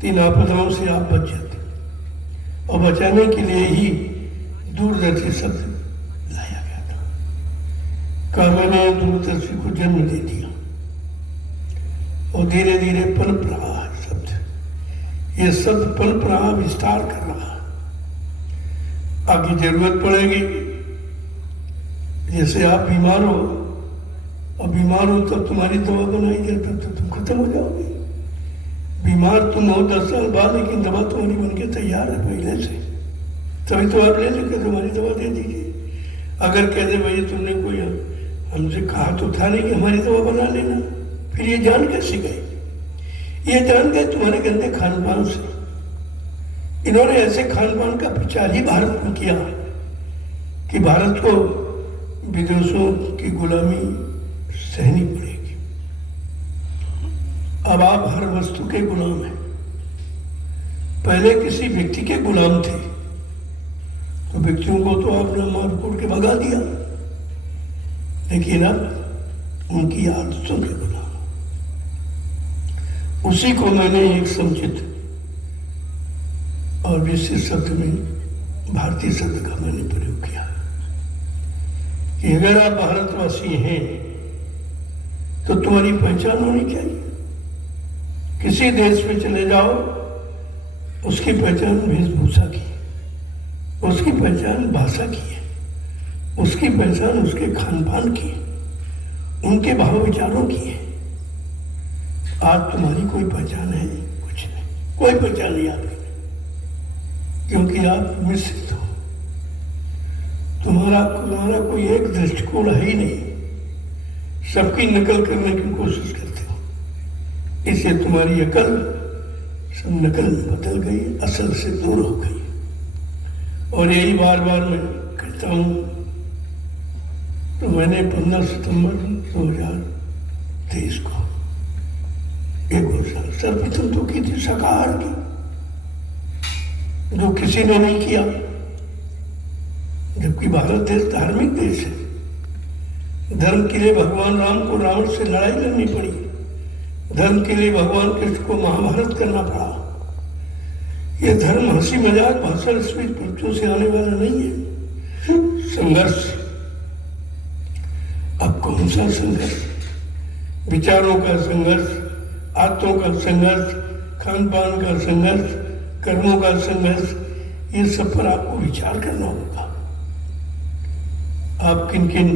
तो इन आपदाओं से आप बच जाते, और बचाने के लिए ही दूरदर्शी शब्द लाया गया था। काव्य ने दूरदर्शी को जन्म दे दिया और धीरे धीरे पनप रहा है शब्द। ये शब्द पनप रहा, विस्तार कर रहा। आगे जरूरत पड़ेगी, जैसे आप बीमार हो और बीमार हो तब तुम्हारी दवा बनाई जाए तब तो तुम खत्म हो जाओगे। बीमार तुम हो 10 साल बाद, लेकिन दवा तुम्हारी बन के तैयार है पहले से, तभी तो आप ले लेकर तुम्हारी दवा दे दीजिए। अगर कहते भाई तुमने कोई हमसे कहा तो था नहीं कि हमारी दवा बना लेना, फिर ये जान कैसे गए? ये जान गए तुम्हारे गंदे खान पान से। इन्होंने ऐसे खान पान का प्रचार ही भारत में किया कि भारत को विदेशों की गुलामी सहनी पड़ेगी। अब आप हर वस्तु के गुलाम हैं। पहले किसी व्यक्ति के गुलाम थे तो व्यक्तियों को तो आपने मार कूट के भगा दिया, लेकिन अब उनकी आदतों के गुलाम। उसी को मैंने एक समुचित और विशिष्ट शब्द में भारतीय शब्द का मैंने प्रयोग किया कि अगर आप भारतवासी हैं तो तुम्हारी पहचान होनी चाहिए। किसी देश में चले जाओ, उसकी पहचान वेशभूषा की है, उसकी पहचान भाषा की है, उसकी पहचान उसके खान पान की है, उनके भाव विचारों की है। आज तुम्हारी कोई पहचान है? कुछ नहीं, कोई पहचान नहीं आपकी, क्योंकि आप मिश्रित हो। तुम्हारा कोई एक दृष्टिकोण है ही नहीं, सबकी नकल करने की कोशिश करते हो। इससे तुम्हारी अकल सब नकल में बदल गई, असल से दूर हो गई। और यही बार बार मैं कहता हूं। तो मैंने 15 सितंबर 2023 को एक घोषणा सर्वप्रथम तो की थी शाकाहार की, जो किसी ने नहीं किया, जबकि भारत देश धार्मिक देश है। धर्म के लिए भगवान राम को रावण से लड़ाई लड़नी पड़ी, धर्म के लिए भगवान कृष्ण को महाभारत करना पड़ा। यह धर्म हंसी मजाक भाषण स्पीच बच्चों से आने वाला नहीं है। संघर्ष, अब कौन सा संघर्ष? विचारों का संघर्ष, आदतों का संघर्ष, खान पान का संघर्ष, कर्मों का संघर्ष, ये सब पर आपको विचार करना होगा। आप किन किन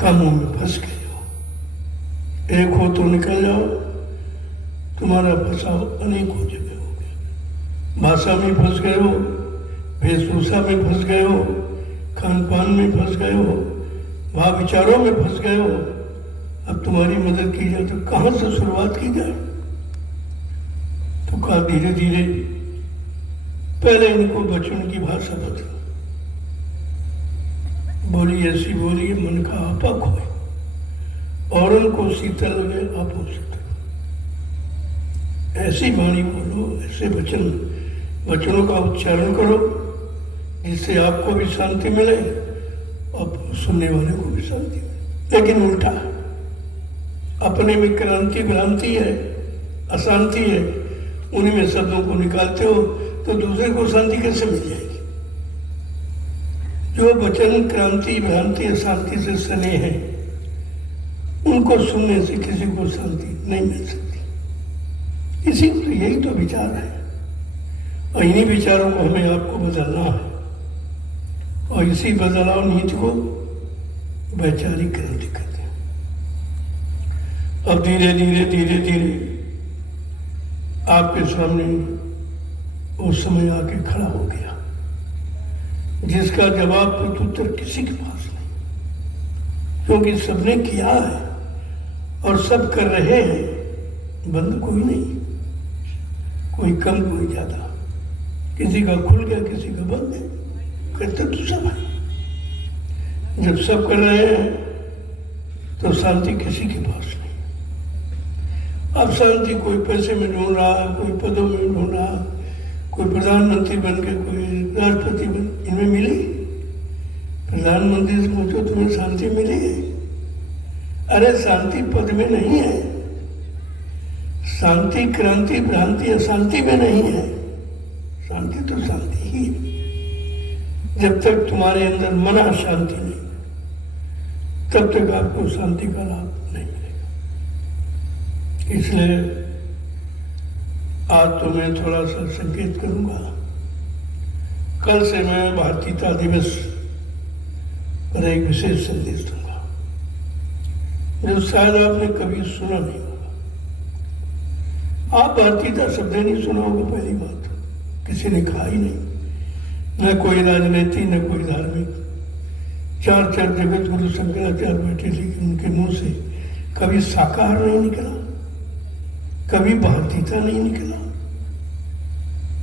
कामों में फंस गए हो? एक हो तो निकल जाओ, तुम्हारा फंसाव अनेकों जगह हो गया। भाषा में फंस गए हो, वेशभूषा में फंस गए हो, खान पान में फंस गए हो, भाव विचारों में फंस गए हो। अब तुम्हारी मदद की जाए तो कहां से शुरुआत की जाए? तो कहा धीरे धीरे पहले इनको बचपन की भाषा बदलो, बोली ऐसी बोली मन का आपा खोए, और उनको शीतल लगे आपो शीतल। ऐसी वाणी बोलो, ऐसे वचनों का उच्चारण करो जिससे आपको भी शांति मिले और सुनने वाले को भी शांति मिले। लेकिन उल्टा, अपने में क्रांति भ्रांति है, अशांति है, उन्हीं में शब्दों को निकालते हो तो दूसरे को शांति कैसे मिल जाएगी? जो वचन क्रांति भ्रांति अशांति से सने हैं, उनको सुनने से किसी को शांति नहीं मिल सकती। इसी तो यही तो विचार है, और इन्हीं विचारों को हमें आपको बदलना है, और इसी बदलाव नीति को वैचारिक क्रांति कहते हैं। अब धीरे धीरे धीरे धीरे आपके सामने वो समय आके खड़ा हो गया जिसका जवाब प्रत्युत्तर किसी के पास नहीं, क्योंकि सबने किया है और सब कर रहे हैं, बंद कोई नहीं, कोई कम कोई ज्यादा, किसी का खुल गया किसी का बंद है, करते तो सब है। जब सब कर रहे हैं तो शांति किसी के पास नहीं। अब शांति कोई पैसे में ढूंढ रहा है, कोई पदों में ढूंढ रहा है, कोई प्रधानमंत्री बन के, कोई राष्ट्रपति बन, इनमें मिली? प्रधानमंत्री से पूछो तुम्हें शांति मिली है? अरे शांति पद में नहीं है, शांति क्रांति भ्रांति अशांति में नहीं है, शांति तो शांति ही है। जब तक तुम्हारे अंदर मन अशांति नहीं, तब तक आपको शांति का लाभ नहीं मिलेगा। इसलिए आज तो मैं थोड़ा सा संकेत करूंगा। कल से मैं भारतीयता दिवस पर एक विशेष संदेश दूंगा, जो शायद आपने कभी सुना नहीं होगा। आप भारतीयता शब्द नहीं सुना होगा, पहली बात किसी ने कहा ही नहीं, न कोई राजनीति न कोई धार्मिक। चार जगत गुरु शंकराचार्य बैठे, लेकिन उनके मुंह से कभी शाकाहार नहीं निकला, कभी भारतीयता नहीं निकला,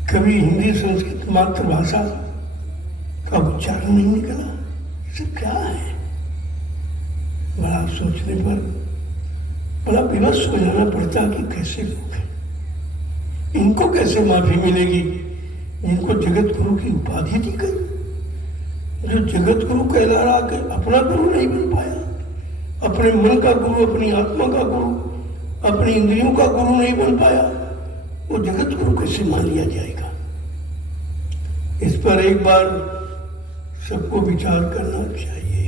कभी हिंदी संस्कृत मातृभाषा का उच्चारण नहीं निकला। सब क्या है? बड़ा सोचने पर बड़ा विवश हो जाना पड़ता कि कैसे लोग हैं, इनको कैसे माफी मिलेगी जिनको जगत गुरु की उपाधि दी गई। जो जगत गुरु कहला रहा कि अपना गुरु नहीं बन पाया, अपने मन का गुरु, अपनी आत्मा का गुरु, अपनी इंद्रियों का गुरु नहीं बन पाया, वो जगत गुरु कैसे मान लिया जाएगा? इस पर एक बार सबको विचार करना चाहिए।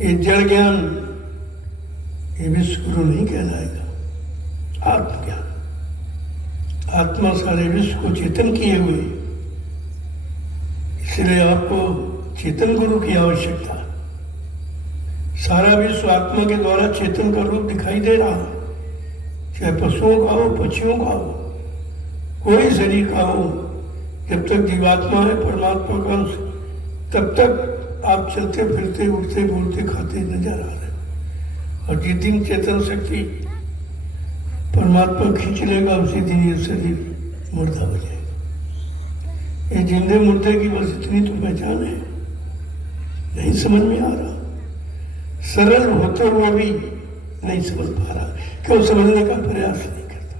ये जड़ ज्ञान ये विश्व गुरु नहीं कहलाएगा, आत्मज्ञान। आत्मा सारे विश्व को चेतन किए हुए, इसलिए आपको चेतन गुरु की आवश्यकता। सारा विश्व आत्मा के द्वारा चेतन का रूप दिखाई दे रहा है, चाहे पशुओं का हो, पक्षियों का हो, कोई शरीर का हो। जब तक जीवात्मा है परमात्मा का अंश, तब तक आप चलते फिरते उठते बोलते खाते नजर आ रहे हो। और जिस दिन चेतन शक्ति परमात्मा खींच लेगा, उसी दिन ये शरीर मुर्दा हो जाएगा। ये जिंदे मुर्दे की बस इतनी तो पहचान है, नहीं समझ में आ रहा। सरल होते हुए भी नहीं समझ पा रहा, क्यों समझने का प्रयास नहीं करता।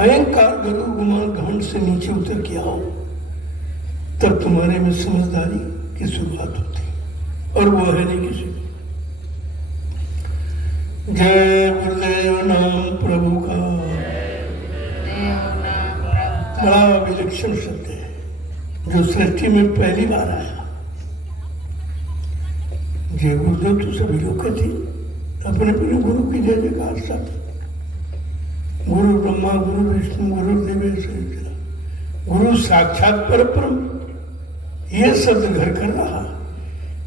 अहंकार गरु गुमान घमंड से नीचे उतर के आओ, तब तुम्हारे में समझदारी की शुरुआत होती, और वो है नहीं किसी को। जय गुरुदेव नाम प्रभु का बड़ा विलक्षण शब्द है, जो सृष्टि में पहली बार आया। जय गुरुदेव तो सभी लोग कहते अपने अपने गुरु की जय जयकार। सब गुरु ब्रह्मा गुरु विष्णु गुरु देवेश, गुरु साक्षात परब्रह्म। ये शब्द घर कर रहा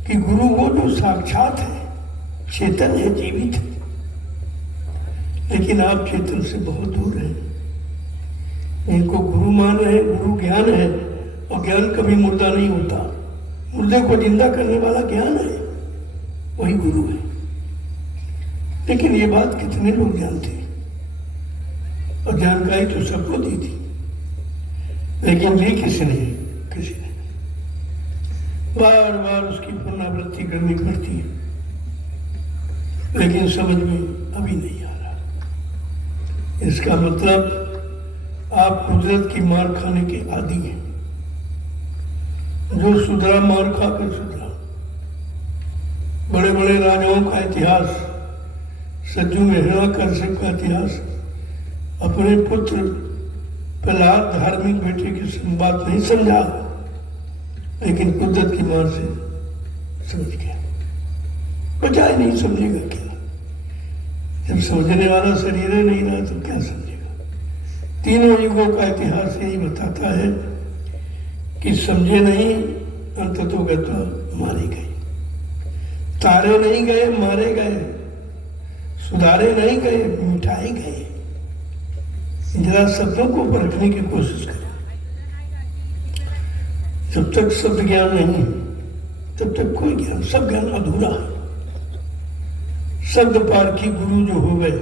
कि गुरु वो जो साक्षात है, चेतन है, जीवित है। लेकिन आप चेतन से बहुत दूर हैं। इनको गुरु मान रहे, गुरु ज्ञान है, और ज्ञान कभी मुर्दा नहीं होता। मुर्दे को जिंदा करने वाला ज्ञान है, वही गुरु है। लेकिन ये बात कितने लोग जानते हैं? और जानकारी तो सबको दी थी, लेकिन दी किसी ने? किसी ने। बार बार उसकी पुनरावृत्ति करनी पड़ती है, लेकिन समझ में अभी नहीं आ रहा। इसका मतलब आप कुदरत की मार खाने के आदी हैं। जो सुधरा मार खा कर सुधरा। बड़े बड़े राजाओं का इतिहास, सज्जू हिरण्याकश्यप का इतिहास, अपने पुत्र प्रहलाद धार्मिक बेटे की बात नहीं समझा, लेकिन कुदरत की मार से समझ गया। बचाए नहीं समझेगा क्या? जब समझने वाला शरीर नहीं रहा तो क्या समझेगा? तीनों युगों का इतिहास यही बताता है कि समझे नहीं, अंततोगत्वा मारे गए। तारे नहीं गए, मारे गए। सुधारे नहीं गए, मिटाए गए। जरा शब्दों को परखने की कोशिश करें। जब तक शब्द ज्ञान नहीं, तब तक कोई ज्ञान, सब ज्ञान अधूरा है। शब्द पार की गुरु जो हो गए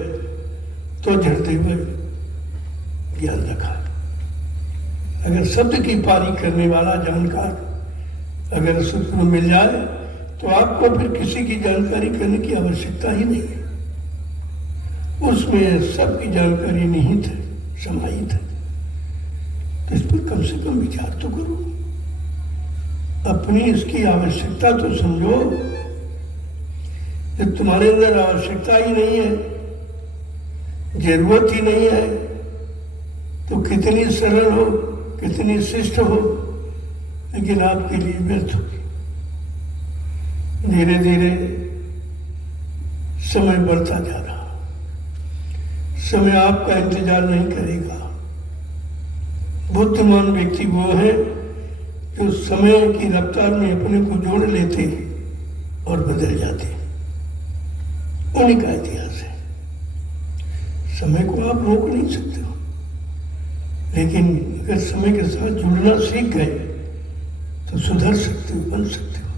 तो झड़ते हुए ज्ञान रखा। अगर शब्द की पारी करने वाला जानकार अगर सत्संग में मिल जाए, तो आपको फिर किसी की जानकारी करने की आवश्यकता ही नहीं है। उसमें सबकी जानकारी निहित है, समाहित है। तो इस पर कम से कम विचार तो करो, अपनी इसकी आवश्यकता तो समझो। जब तुम्हारे अंदर आवश्यकता ही नहीं है, जरूरत ही नहीं है तो कितनी सरल हो, कितनी शिष्ट हो, लेकिन आपके लिए व्यर्थ होगी। धीरे धीरे समय बढ़ता जा रहा, समय आपका इंतजार नहीं करेगा। बुद्धिमान व्यक्ति वो है जो समय की रफ्तार में अपने को जोड़ लेते और बदल जाते, उन्हीं का इतिहास है। समय को आप रोक नहीं सकते हो, लेकिन अगर समय के साथ जुड़ना सीख गए तो सुधर सकते हो, बन सकते हो,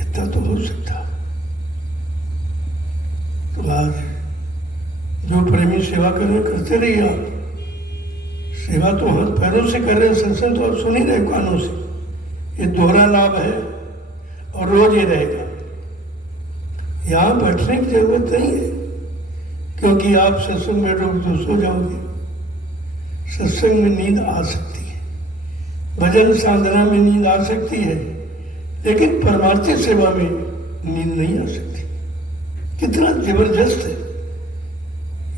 इतना तो हो सकता है। तो आज जो प्रेमी सेवा कर रहे करते रहिए आप। सेवा तो हाथ पैरों से कर रहे हैं, सत्संग तो आप सुन ही रहे कानों से। ये दोहरा लाभ है और रोज ये रहेगा। यहाँ बैठने की जरूरत नहीं है, क्योंकि आप सत्संग बैठोगे तो सो जाओगे। सत्संग में नींद आ सकती है, भजन साधना में नींद आ सकती है, लेकिन परमार्थी सेवा में नींद नहीं आ सकती। कितना जबरदस्त है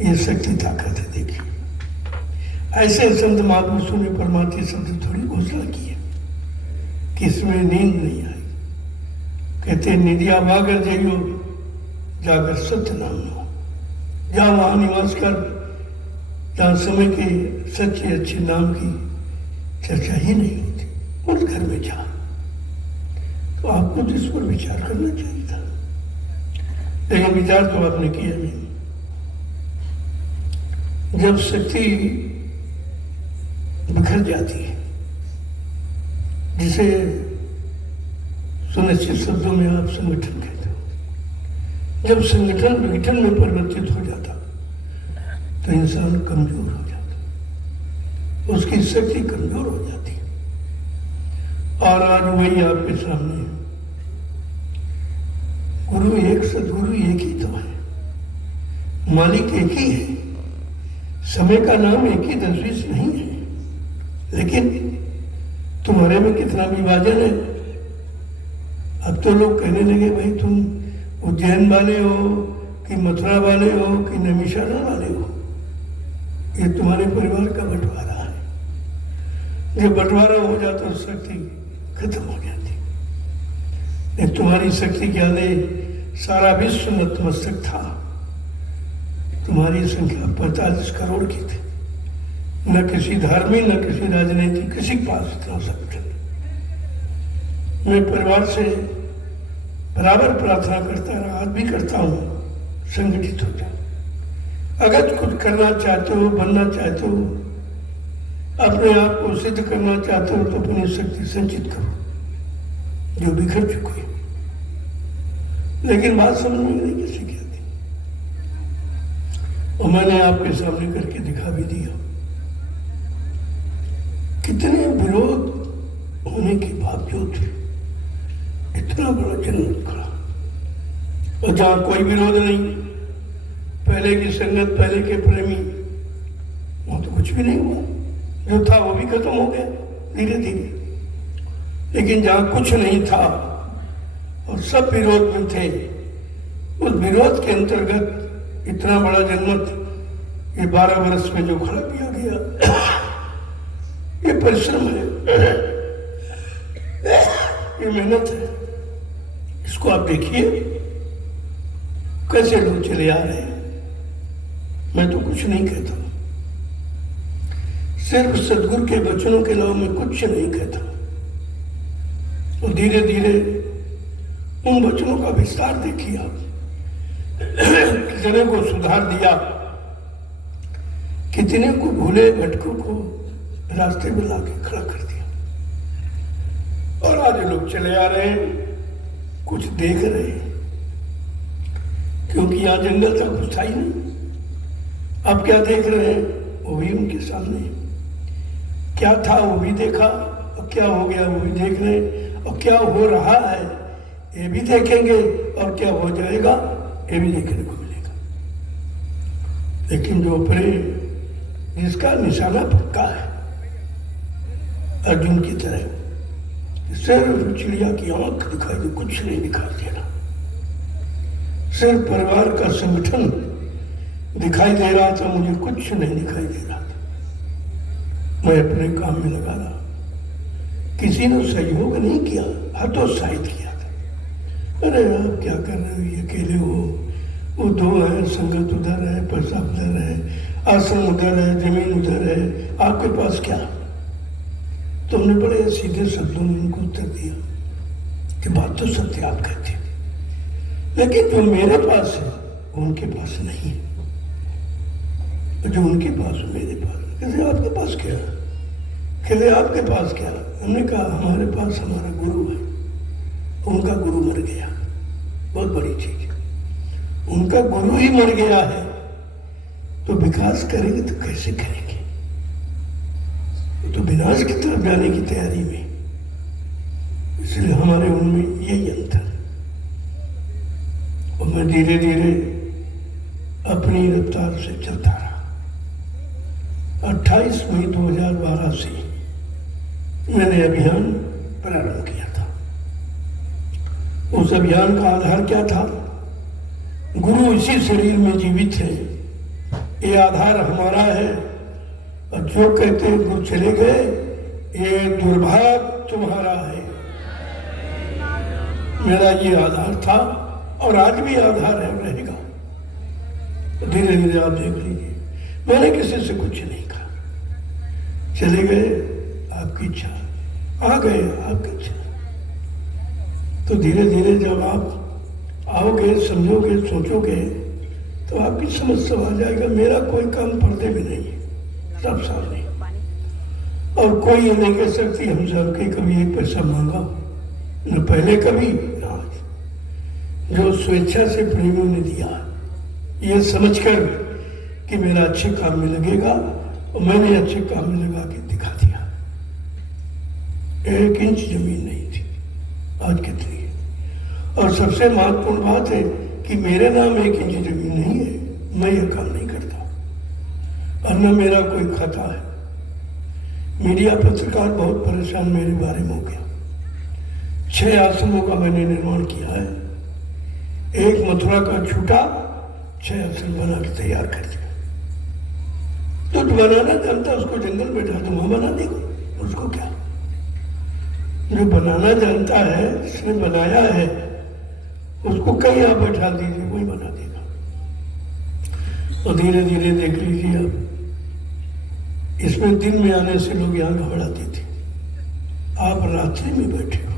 ये शक्ति, ताकत है। देखिए, ऐसे संत महापुरुषों ने परमार्थी शब्द थोड़ी घोषणा की है कि इसमें नींद नहीं आई। कहते निदिया भागर जइयो जाकर सत्य नाम लो। जहाँ वहाँ निवास कर, जहाँ समय के सच्चे अच्छे नाम की चर्चा ही नहीं होती, उस घर में जा। तो आपको तो इस पर विचार करना चाहिए था, लेकिन विचार तो आपने किया नहीं। जब शक्ति बिखर जाती है, जिसे सुनिश्चित शब्दों में आप संगठन कहते हो, जब संगठन विघटन में परिवर्तित हो जाता तो इंसान कमजोर हो जाता, उसकी शक्ति कमजोर हो जाती। और आज वही आपके सामने है। गुरु एक, सदगुरु एक ही तो है, मालिक एक ही है। समय का नाम एक ही, 10-20 नहीं है, लेकिन तुम्हारे में कितना विभाजन है। अब तो लोग कहने लगे भाई तुम उज्जैन वाले हो कि मथुरा वाले हो कि नैमिषारण्य वाले हो। ये तुम्हारे परिवार का बंटवारा है। जब बंटवारा हो जाता तो शक्ति खत्म हो जाती। नहीं, तुम्हारी शक्ति क्या दे, सारा विश्व नतमस्तक था। तुम्हारी संख्या 45 करोड़ की थी। न किसी धार्मिक, न किसी राजनीतिक, किसी के पास इतना संगठन। मैं परिवार से बराबर प्रार्थना करता रहा, आज भी करता हूँ, संगठित हो जाओ। अगर कुछ करना चाहते हो, बनना चाहते हो, अपने आप को सिद्ध करना चाहते हो, तो अपनी शक्ति संचित करो जो बिखर चुकी है। लेकिन बात समझ में नहीं किसी की आती, और मैंने आपके सामने करके दिखा भी दिया। कितने विरोध होने के बावजूद इतना बड़ा जन्म खड़ा, और जहां कोई विरोध नहीं, पहले की संगत, पहले के प्रेमी, वहां तो कुछ भी नहीं हुआ। जो था वो भी खत्म हो गया धीरे धीरे। लेकिन जहां कुछ नहीं था और सब विरोध में थे, उस विरोध के अंतर्गत इतना बड़ा जनमत ये 12 वर्ष में जो खड़ा किया गया, ये परिश्रम है, ये मेहनत है। इसको आप देखिए कैसे लोग चले आ रहे हैं। मैं तो कुछ नहीं कहता, सिर्फ सदगुरु के वचनों के अलावा मैं कुछ नहीं कहता। और धीरे धीरे उन वचनों का विस्तार देखिए आप। कितने को सुधार दिया, कितने को भूले भटकों को रास्ते में लाके खड़ा कर दिया। और आज लोग चले आ रहे हैं, कुछ देख रहे हैं, क्योंकि यहां जंगल था, कुछ था ही नहीं। अब क्या देख रहे हैं, वो भी उनके सामने। क्या था वो भी देखा, और क्या हो गया वो भी देख रहे हैं, और क्या हो रहा है ये भी देखेंगे, और क्या हो जाएगा ये भी देखने को मिलेगा। लेकिन जो प्रेम जिसका निशाना पक्का है, अर्जुन की तरह, सिर्फ चिड़िया की आंख दिखाई दे, कुछ नहीं दिखाई देना। सिर्फ परिवार का संगठन दिखाई दे रहा था, मुझे कुछ नहीं दिखाई दे रहा था। मैं अपने काम में लगा रहा, किसी ने सहयोग नहीं किया, हतोत्साहित किया था। अरे आप क्या कर रहे हो, ये अकेले हो, वो दो है, संगत उधर है, पैसा उधर है, आश्रम उधर है, जमीन उधर है, आपके पास क्या? तो हमने बड़े सीधे शब्दों में उनको उत्तर दिया कि बात तो सत्य आप कहते हैं, लेकिन जो मेरे पास है वो उनके पास नहीं है, जो उनके पास है मेरे पास। कहते आपके पास क्या? कहते आपके पास क्या? हमने कहा हमारे पास हमारा गुरु है, उनका गुरु मर गया, बहुत बड़ी चीज है। उनका गुरु ही मर गया है तो विकास करेंगे तो कैसे करेंगे? तो विनाश की तरफ जाने की तैयारी में, इसलिए हमारे उनमें यही अंतर। और मैं धीरे धीरे अपनी रफ्तार से चलता रहा। 28 मई 2012 से मैंने अभियान प्रारंभ किया था। उस अभियान का आधार क्या था? गुरु इसी शरीर में जीवित है, ये आधार हमारा है, और जो कहते हैं गुरु चले गए, ये दुर्भाग्य तुम्हारा है। मेरा ये आधार था और आज भी आधार है, रहेगा। धीरे धीरे आप देख लीजिए, मैंने किसी से कुछ नहीं कहा। चले गए आपकी इच्छा, आ गए आपकी इच्छा। तो धीरे धीरे जब आप आओगे, समझोगे, सोचोगे, तो आपकी समझ सब आ जाएगा। मेरा कोई काम पर्दे में नहीं है, सब सामने। और कोई ये नहीं कह सकती हमसे आपके कभी एक पैसा मांगा, न पहले कभी न आज। जो स्वेच्छा से प्रेमियों ने दिया, ये समझकर कि मेरा अच्छे काम में लगेगा, और मैंने अच्छे काम में लगा के दिखा दिया। 1 इंच जमीन नहीं थी, आज कितनी है। और सबसे महत्वपूर्ण बात है कि मेरे नाम 1 इंच जमीन नहीं है, मैं ये काम नहीं करता, और न मेरा कोई खाता है। मीडिया पत्रकार बहुत परेशान मेरे बारे में हो गया। 6 आश्रमों का मैंने निर्माण किया है, एक मथुरा का छूटा, 6 आश्रम बना के तैयार कर दिया। तो बनाना जानता उसको जंगल बैठा दो, वहां बना देगा, उसको क्या? जो बनाना जानता है, जिसने बनाया है, उसको कहीं आप बैठा दीजिए, वही बना देगा। और धीरे धीरे देख लीजिए आप, इसमें दिन में आने से लोग यहाँ घबराते थे, आप रात्रि में बैठे हो,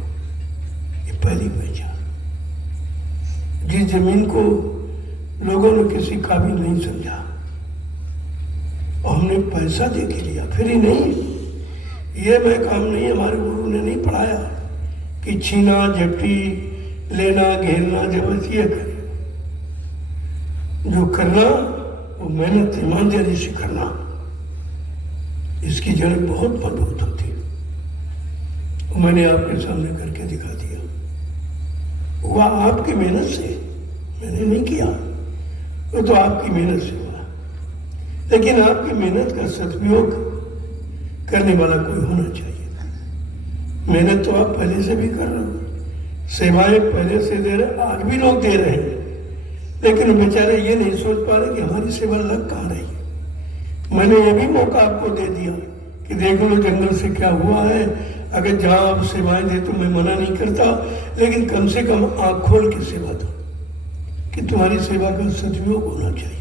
ये पहली पहचान। जिस जमीन को लोगों ने किसी काबिल नहीं समझा और हमने पैसा दे के लिया, फिर ही नहीं, ये मैं काम नहीं, हमारे गुरु ने नहीं पढ़ाया कि छीना झपटी, लेना घेरना, जबरदस्ती कर। जो करना वो मेहनत ईमानदारी से करना, इसकी जड़ बहुत मजबूत होती है। मैंने आपके सामने करके दिखा दिया। वह आपकी मेहनत से, मैंने नहीं किया, वो तो आपकी मेहनत से हुआ। लेकिन आपकी मेहनत का सदुपयोग करने वाला कोई होना चाहिए। मेहनत तो आप पहले से भी कर रहे हो, सेवाएं पहले से दे रहे, आज भी लोग दे रहे हैं, लेकिन बेचारे ये नहीं सोच पा रहे कि हमारी सेवा लग कहाँ रही है। मैंने ये भी मौका आपको दे दिया कि देख लो जंगल से क्या हुआ है। अगर जहाँ आप सेवाएं दे तो मैं मना नहीं करता, लेकिन कम से कम आँख खोल के सेवा दो कि तुम्हारी सेवा का सदुपयोग होना चाहिए।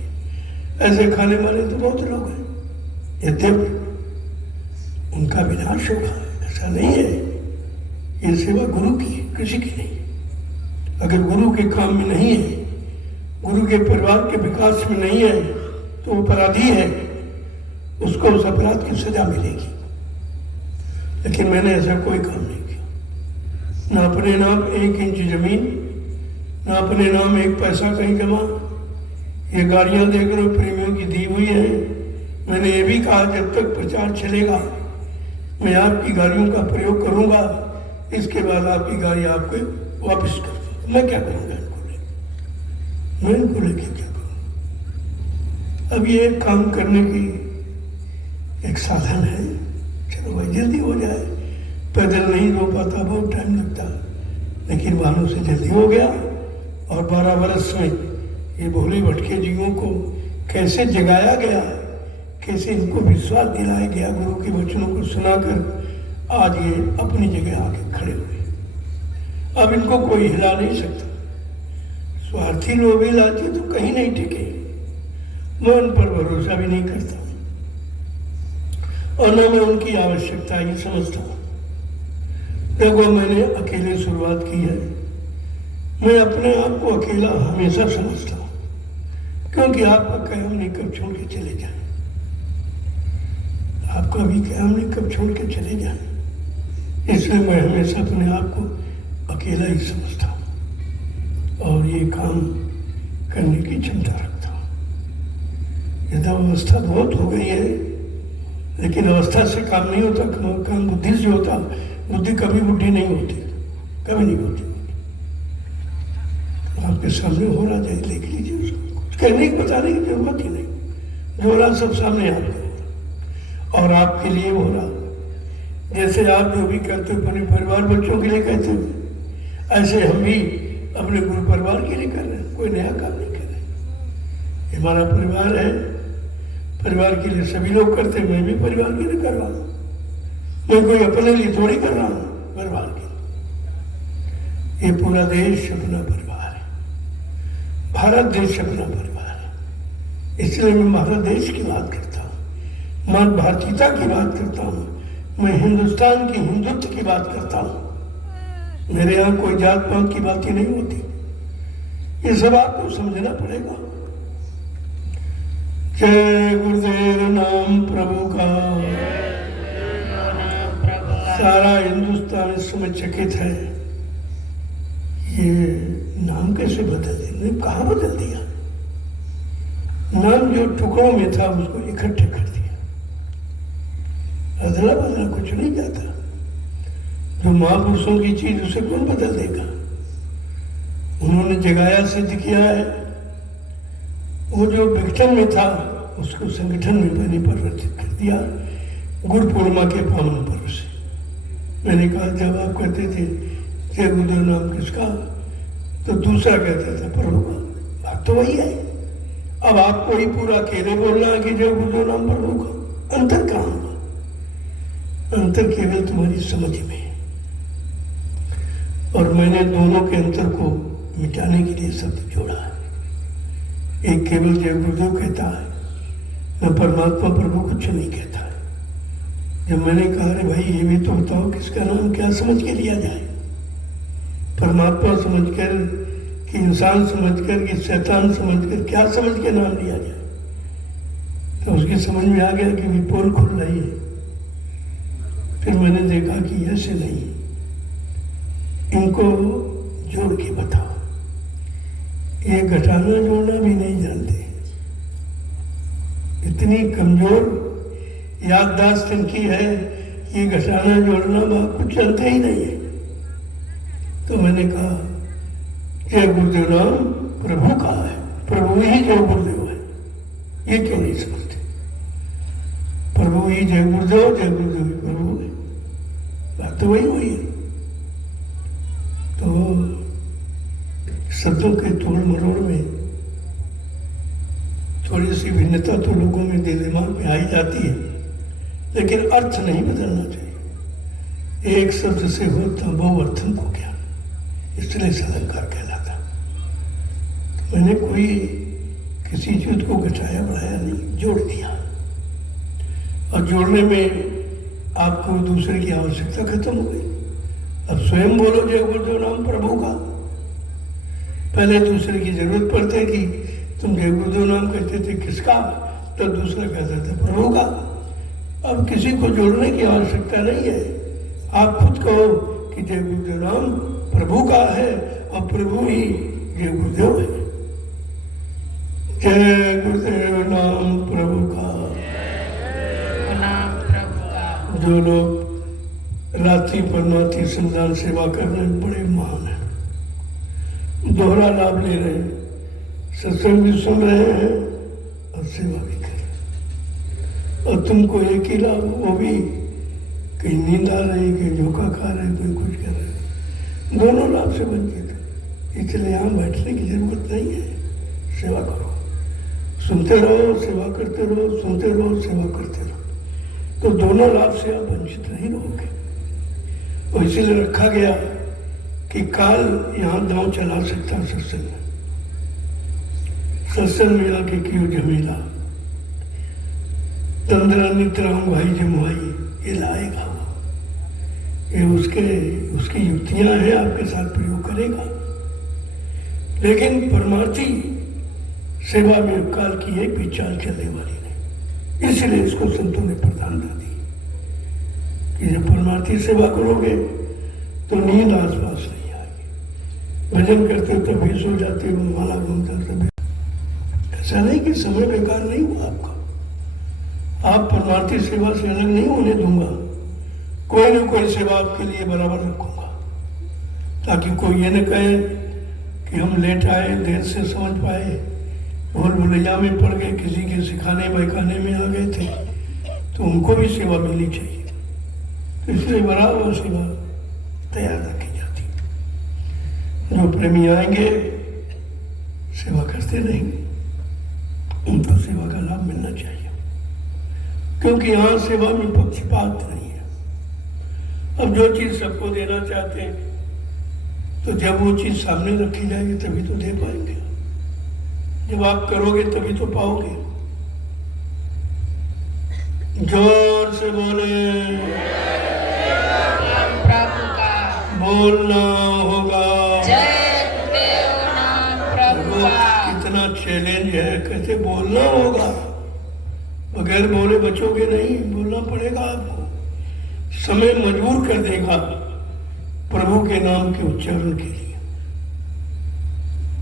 ऐसे खाने वाले तो बहुत लोग हैं, यद्यपि उनका विनाश होगा, ऐसा नहीं है। ये सेवा गुरु की है, किसी की नहीं। अगर गुरु के काम में नहीं है, गुरु के परिवार के विकास में नहीं है, तो अपराधी है, उसको उस अपराध की सजा मिलेगी। लेकिन मैंने ऐसा कोई काम नहीं किया, ना अपने नाम 1 इंच जमीन, ना अपने नाम 1 पैसा कहीं जमा। ये गाड़ियां देख रहे हो प्रेमियों की दी हुई है। मैंने ये भी कहा जब तक प्रचार चलेगा मैं आपकी गाड़ियों का प्रयोग करूंगा, इसके बाद आपकी गाड़ी आपको वापस कर दूंगा। मैं क्या करूंगा इनको लेकर? मैं इनको लेकर क्या करूंगा? अब ये काम करने की एक साधन है, चलो भाई जल्दी हो जाए। पैदल नहीं हो पाता, बहुत टाइम लगता, लेकिन वाहनों से जल्दी हो गया। और 12 वर्ष में ये भोले भटके जीवों को कैसे जगाया गया, कैसे इनको विश्वास दिलाया गया गुरु के वचनों को सुनाकर आज ये अपनी जगह आके खड़े हुए। अब इनको कोई हिला नहीं सकता। स्वार्थी लोग ही लाते तो कहीं नहीं टिके। मैं उन पर भरोसा भी नहीं करता और न मैं उनकी आवश्यकता ही समझता हूँ। देखो, मैंने अकेले शुरुआत की है। मैं अपने आप को अकेला हमेशा समझता हूँ, क्योंकि आपका कयाम नहीं कब छोड़ के चले जाए, आपका भी कयाम नहीं कब छोड़ के चले जाए। इसलिए मैं हमेशा अपने आप को अकेला ही समझता हूँ और ये काम करने की क्षमता रखता हूँ। यदि अवस्था बहुत हो गई है, लेकिन अवस्था से काम नहीं होता, काम बुद्धि से होता। बुद्धि कभी बुद्धि नहीं होती, कभी नहीं होती। आपके सामने हो रहा जाए, देख लीजिए उसको, कुछ कहने की बताने की जरूरत ही नहीं। जो रहा सब सामने आपके हो रहा और आपके लिए हो रहा। जैसे आप जो भी करते हो अपने परिवार बच्चों के लिए कहते हो, ऐसे हम भी अपने गुरु परिवार के लिए कर रहे हैं। कोई नया काम नहीं कर रहे। हमारा परिवार है, परिवार के लिए सभी लोग करते हैं। मैं भी परिवार के लिए कर रहा हूँ। मैं कोई अपने लिए थोड़ी कर रहा हूँ, परिवार के लिए। ये पूरा देश अपना परिवार है, भारत देश अपना परिवार है। इसलिए मैं भारत देश की बात करता हूँ, मैं भारतीयता की बात करता हूँ, मैं हिंदुस्तान की हिंदुत्व की बात करता हूँ। मेरे यहाँ कोई जात पात की बात ही नहीं होती। ये सब आपको समझना पड़ेगा। जय गुरुदेव नाम प्रभु का। सारा हिंदुस्तान इस समय चकित है। ये नाम कैसे बदल दिया? कहाँ बदल दिया? नाम जो टुकड़ों में था उसको इकट्ठे कर दिया। अदला बदला कुछ नहीं जाता। जो महापुरुषों की चीज उसे कौन बदल देगा? उन्होंने जगाया, सिद्ध किया है। वो जो विघटन में था उसको संगठन में मैंने परिवर्तित कर दिया, गुरु पूर्णिमा के पावन पर्व से। मैंने कहा, जब आप कहते थे जय गुरुदेव नाम किसका, तो दूसरा कहता था प्रभु का। बात तो वही है। अब आपको ही पूरा अकेले बोलना है कि जय गुरुदेव नाम प्रभु का। अंतर कहाँ होगा? अंतर केवल तुम्हारी समझ में है। और मैंने दोनों के अंतर को मिटाने के लिए शब्द जोड़ा है। एक केवल जय गुरुदेव कहता है, मैं परमात्मा प्रभु कुछ नहीं कहता है। जब मैंने कहा, अरे भाई ये भी तो बताओ किसका नाम क्या समझ के लिया जाए? परमात्मा समझकर कि इंसान समझकर कि शैतान समझकर, क्या समझ के नाम लिया जाए? तो उसकी समझ में आ गया कि भी पोल खुल रही है। फिर मैंने देखा कि ऐसे नहीं, इनको जोड़ के बताओ। ये घटाना जोड़ना भी नहीं जानते। इतनी कमजोर याददाश्त इनकी है, ये घटाना जोड़ना कुछ जानते ही नहीं है। तो मैंने कहा, जय गुरुदेव नाम प्रभु का है, प्रभु ही जय गुरुदेव है। ये क्यों नहीं समझते? प्रभु ही जय गुरुदेव, जय गुरुदेव ही प्रभु है। बात तो वही हुई है। तो शब्दों के तोड़ मरोड़ में थोड़ी सी भिन्नता तो लोगों में दिल दिमाग में आई जाती है, लेकिन अर्थ नहीं बदलना चाहिए। एक शब्द से होता बहुअर्थन को क्या, इसलिए सदंकार कहलाता। तो मैंने कोई किसी चीज को घटाया बढ़ाया नहीं, जोड़ दिया। और जोड़ने में आपको दूसरे की आवश्यकता खत्म हो गई। अब स्वयं बोलो जय गुरुदेव नाम प्रभु का। पहले दूसरे की जरूरत पड़ती कि तुम जय गुरुदेव नाम कहते थे किसका, तो दूसरा कहता था प्रभु का। अब किसी को जोड़ने की आवश्यकता नहीं है। आप खुद कहो कि जय गुरुदेव नाम प्रभु का है और प्रभु ही जय गुरुदेव है। जय गुरुदेव नाम प्रभु का। जो लोग रात्रि परमार्थी संदान सेवा कर रहे हैं, बड़े महान है। दोहरा लाभ ले रहे हैं, सत्संग भी सुन रहे हैं और सेवा भी कर रहे हैं। और तुमको एक ही लाभ, वो भी कहीं नींद आ रही, कहीं झोंका खा रहे, कोई कुछ कर रहे, दोनों लाभ से वंचित है। इसलिए यहाँ बैठने की जरूरत नहीं है। सेवा करो, सुनते रहो, सेवा करते रहो, सुनते रहो, सेवा करते रहो, तो दोनों लाभ से आप वंचित नहीं रहोगे। और इसीलिए रखा गया कि काल यहाँ दांव चला सकता है सत्संग में। सत्संग में आके क्यों जमेला, तंद्रा नित्राम भाई जमुआई, ये लाएगा वो, ये उसकी युक्तियां हैं, आपके साथ प्रयोग करेगा। लेकिन परमार्थी सेवा में काल की एक भी चाल चलने वाली नहीं। इसलिए इसको संतों ने प्रधानता दी कि जब परमार्थी सेवा करोगे तो नींद आसपास नहीं आएगी। भजन करते हो तभी सो जाते हो, माला घूमता तभी। ऐसा नहीं कि समय बेकार नहीं हुआ आपका। आप परमार्थी सेवा से अलग नहीं होने दूंगा। कोई न कोई सेवा आपके लिए बराबर रखूंगा, ताकि कोई ये न कहे कि हम लेट आए, देर से समझ पाए, भूल भुलैया में पड़ गए, किसी के सिखाने बहकाने में आ गए थे, तो उनको भी सेवा मिलनी चाहिए। तो इसलिए बराबर सेवा तैयार रखी जाती। जो प्रेमी आएंगे सेवा करते रहेंगे, उनको सेवा का लाभ मिलना चाहिए, क्योंकि यहाँ सेवा में पक्षपात नहीं है। अब जो चीज सबको देना चाहते हैं, तो जब वो चीज सामने रखी जाएगी तभी तो दे पाएंगे। जब आप करोगे तभी तो पाओगे। जोर से बोले, प्रभु का बोलना होगा। जय गुरुदेव नाम प्रभु का। कितना चैलेंज है, कैसे बोलना होगा। बगैर बोले बचोगे नहीं, बोलना पड़ेगा आपको। समय मजबूर कर देगा प्रभु के नाम के उच्चारण के लिए।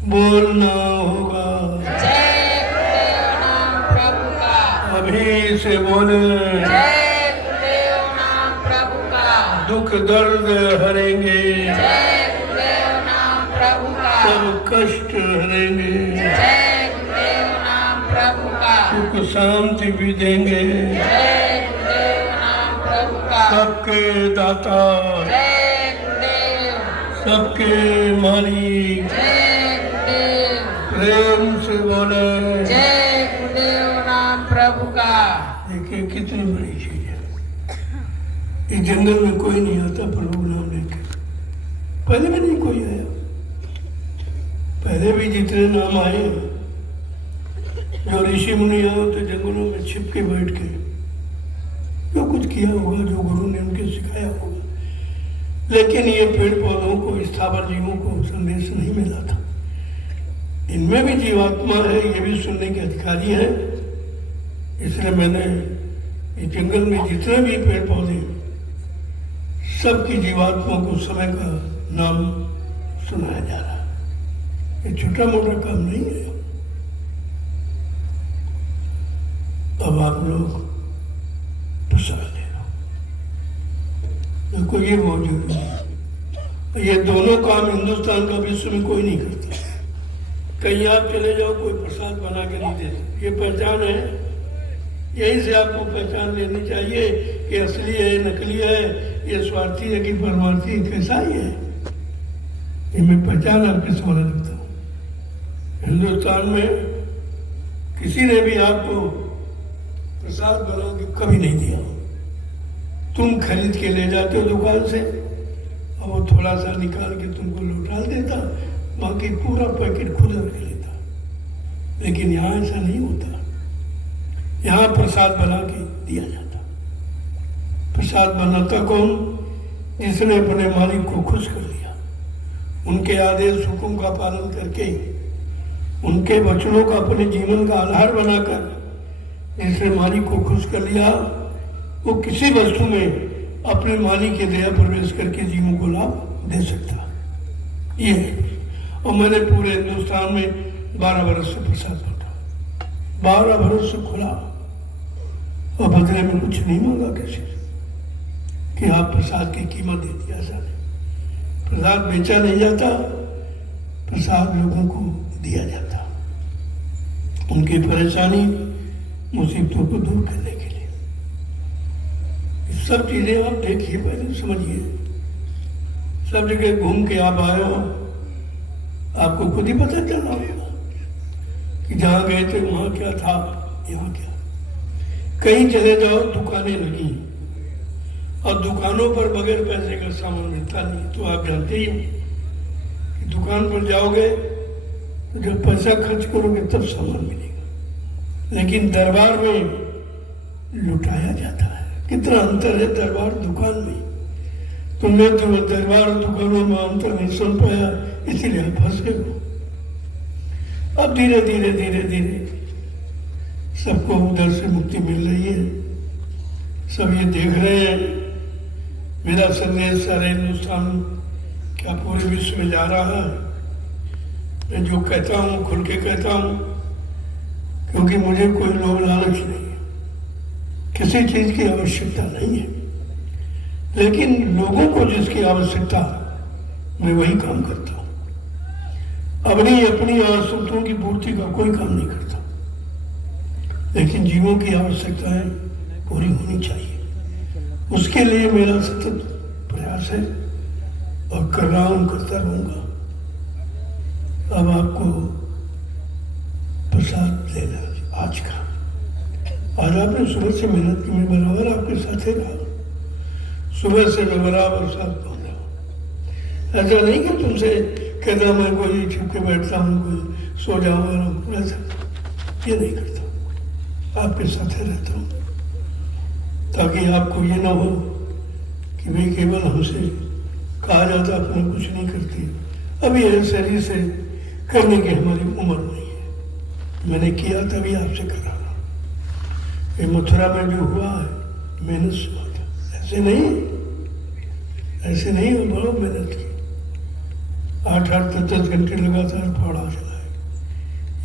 बोलना होगा। जय गुरुदेव नाम प्रभु का। अभी से बोले। जय गुरुदेव नाम प्रभु का। दुख दर्द हरेंगे, जय गुरुदेव नाम प्रभु का। सब कष्ट हरेंगे, जय गुरुदेव नाम प्रभु का। सुख शांति भी देंगे। जय गुरुदेव नाम प्रभु का। सबके दाता, जय गुरुदेव। सबके मालिक, जय गुरुदेव। प्रेम से बोले। जय गुरुदेव नाम प्रभु का। देखिए कितनी बड़ी चीज है। इस जंगल में कोई नहीं आता प्रभु नाम लेके। पहले भी नहीं कोई आया। पहले भी जितने नाम आए, जो ऋषि मुनि आए तो जंगलों में छिप के बैठ के जो कुछ किया होगा, जो गुरु ने उनके सिखाया होगा। लेकिन ये पेड़ पौधों को, स्थावर जीवों को संदेश नहीं मिला था। इनमें भी जीवात्मा है, ये भी सुनने के अधिकारी है। इसलिए मैंने इस जंगल में जितने भी पेड़ पौधे, सबकी जीवात्मा को समय का नाम सुनाया जा रहा है। ये छोटा मोटा काम नहीं है। अब आप लोग प्रसाद ले लो। देखो ये बहुत जरूरी है। ये दोनों काम हिंदुस्तान का विश्व में कोई नहीं करता। कहीं आप चले जाओ, कोई प्रसाद बना के नहीं देता। ये पहचान है, यही से आपको पहचान लेनी चाहिए कि असली है, नकली है, ये स्वार्थी है कि परमार्थी, कैसा ही है। ये मैं पहचान आपके सामने रखता हूँ। हिंदुस्तान में किसी ने भी आपको प्रसाद बना के कभी नहीं दिया। तुम खरीद के ले जाते हो दुकान से, और वो थोड़ा सा निकाल के तुमको लौटा देता, बाकी पूरा पैकेट खुद रख लेता। लेकिन यहाँ ऐसा नहीं होता। यहाँ प्रसाद बना के दिया जाता। प्रसाद बनाता कौन? जिसने अपने मालिक को खुश कर लिया, उनके आदेश हुक्म का पालन करके, उनके वचनों का अपने जीवन का आधार बनाकर जिसने मालिक को खुश कर लिया, वो किसी वस्तु में अपने मालिक के दया प्रवेश करके जीवों को लाभ दे सकता। ये और मैंने पूरे हिंदुस्तान में 12 वर्ष से प्रसाद बांटा, 12 वर्ष से खुला, और बदले में कुछ नहीं मांगा किसी से कि आप प्रसाद की कीमत दे दी। ऐसा नहीं। प्रसाद बेचा नहीं जाता, प्रसाद लोगों को दिया जाता, उनकी परेशानी मुसीबतों को दूर करने के लिए। ये सब चीजें आप देखिए, पहले समझिए। सब जगह घूम के आप आए हो, आपको खुद ही पता चला होगा कि जहाँ गए थे वहाँ क्या था, यहाँ क्या। कहीं चले जाओ दुकानें लगी और दुकानों पर बगैर पैसे का सामान मिलता नहीं। तो आप जानते ही हो कि दुकान पर जाओगे तो जब पैसा खर्च करोगे तब सामान मिलेगा, लेकिन दरबार में लुटाया जाता है। कितना अंतर है दरबार दुकान में। तुमने तो दरबार दुकानों में अंतर नहीं सुन पाया, इसीलिए आप फंसे हो। अब धीरे धीरे धीरे धीरे सबको उधर से मुक्ति मिल रही है, सब ये देख रहे हैं। मेरा संदेश सारे हिंदुस्तान क्या पूरे विश्व में जा रहा है। मैं जो कहता हूँ खुल के कहता हूँ, क्योंकि मुझे कोई लोभ लालच नहीं है, किसी चीज की आवश्यकता नहीं है, लेकिन लोगों को जिसकी आवश्यकता मैं वही काम करता हूँ। अपनी आवश्यकताओं की पूर्ति का कोई काम नहीं करता, लेकिन जीवों की आवश्यकताएं पूरी होनी चाहिए, उसके लिए मेरा सतत प्रयास है और कर रहा हूँ, करता रहूंगा। अब आपको प्रसाद लेना आज का। आज आपने सुबह से मेहनत की, मैं बराबर आपके साथ ही रहा, सुबह से मैं बराबर साथ पहुंच रहा हूँ। ऐसा नहीं कि तुमसे कहता मैं कोई छुप के बैठता हूँ, कोई सो जाऊँ आराम, ऐसा ये नहीं करता, आपके साथ ही रहता हूँ, ताकि आपको ये ना हो कि भाई केवल हमसे कहा जाता अपना कुछ नहीं करती। अभी ये शरीर से करने की हमारी उम्र नहीं है, मैंने किया तभी आपसे करा रहा। ये मथुरा में जो हुआ है मेहनत से हुआ था, ऐसे नहीं हो, बहुत मेहनत की, 8-8 10 घंटे लगातार फाड़ा चलाए।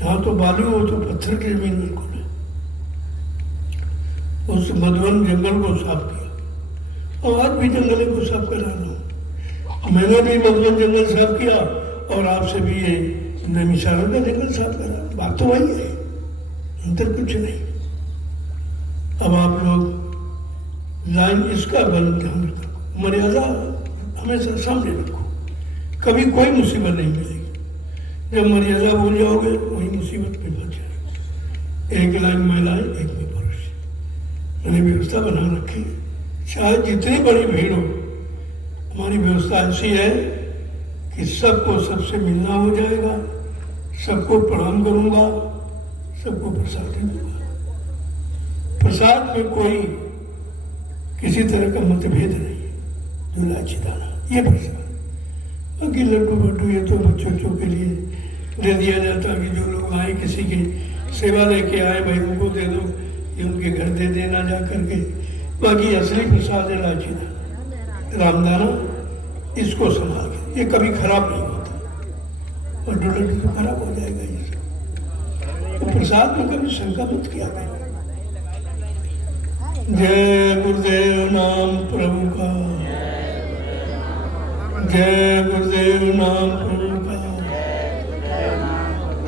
यहाँ तो बालू हो तो पत्थर की जमीन बिल्कुल है। उस मधुबन जंगल को साफ किया और आज भी जंगल को साफ करा रहा हूँ। मैंने भी मधुबन जंगल साफ किया और आपसे भी ये नैमिषारण्य का जंगल साफ करा, बात तो वही है, अंतर कुछ नहीं। अब आप लोग लाइन इसका बल ध्यान रखो, मर्यादा हमेशा सामने रखो, कभी कोई मुसीबत नहीं मिलेगी। जब मर्यादा भूल जाओगे वही मुसीबत में फंस जाएगी। एक लाइन महिलाएं, एक में पुरुष, मैंने व्यवस्था बना रखी है। चाहे जितनी बड़ी भीड़ हो, हमारी व्यवस्था ऐसी है कि सबको सबसे मिलना हो जाएगा, सबको प्रणाम करूंगा, सबको प्रसाद दूंगा। प्रसाद में कोई किसी तरह का मतभेद नहीं है, जो लाची दाना ये प्रसाद। बाकी लड्डू बड्डू ये तो बच्चों के लिए दे दिया जाता कि जो लोग आए किसी की सेवा लेके आए भाई उनको दे दो, ये उनके घर दे देना जा करके। बाकी असली प्रसाद है लाची दाना, रामदाना, इसको संभाल के, ये कभी खराब नहीं होता, और लड्डू तो खराब हो जाएगा ये। तो प्रसाद में कभी शंका मत किया करें। जय गुरुदेव नाम प्रभु का, जय गुरुदेव नाम प्रभु का।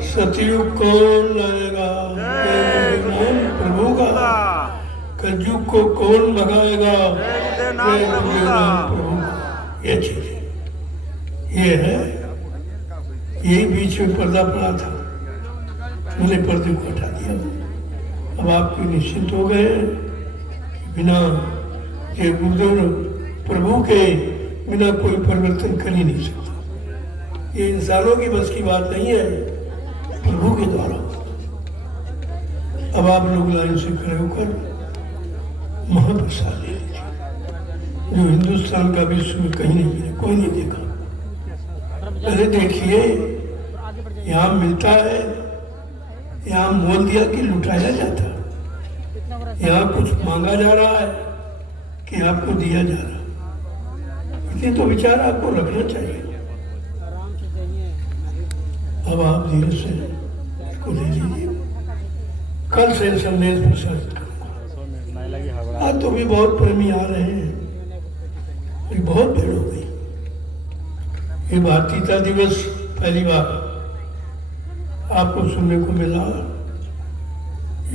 सतयुग कौन लाएगा, जय गुरुदेव नाम प्रभु का। कलयुग को कौन भगाएगा, जय गुरुदेव नाम प्रभु का। ये चीज ये है, यही बीच में पर्दा पड़ा था, मैंने पर्दे को हटा दिया। अब आप निश्चिंत हो गए, बिना ये गुरुदेव प्रभु के बिना कोई परिवर्तन कर ही नहीं सकता। ये इंसानों की बस की बात नहीं है, प्रभु के द्वारा। अब आप लोग लाइन से खड़े होकर महाप्रसाद ले लीजिए, जो हिंदुस्तान का विश्व में कहीं नहीं मिले, कोई नहीं देखा। पहले देखिए, यहाँ मिलता है, यहाँ मोल दिया कि लुटाया जाता है, यहाँ कुछ मांगा जा रहा है कि आपको दिया जा रहा है। इतनी तो विचार आपको रखना चाहिए। अब आप धीरे से इसको ले लीजिए, कल से संदेश प्रसारित करूंगा। आज तो भी बहुत प्रेमी आ रहे हैं, बहुत भीड़ हो गई। ये भारतीयता दिवस पहली बार आपको सुनने को मिला।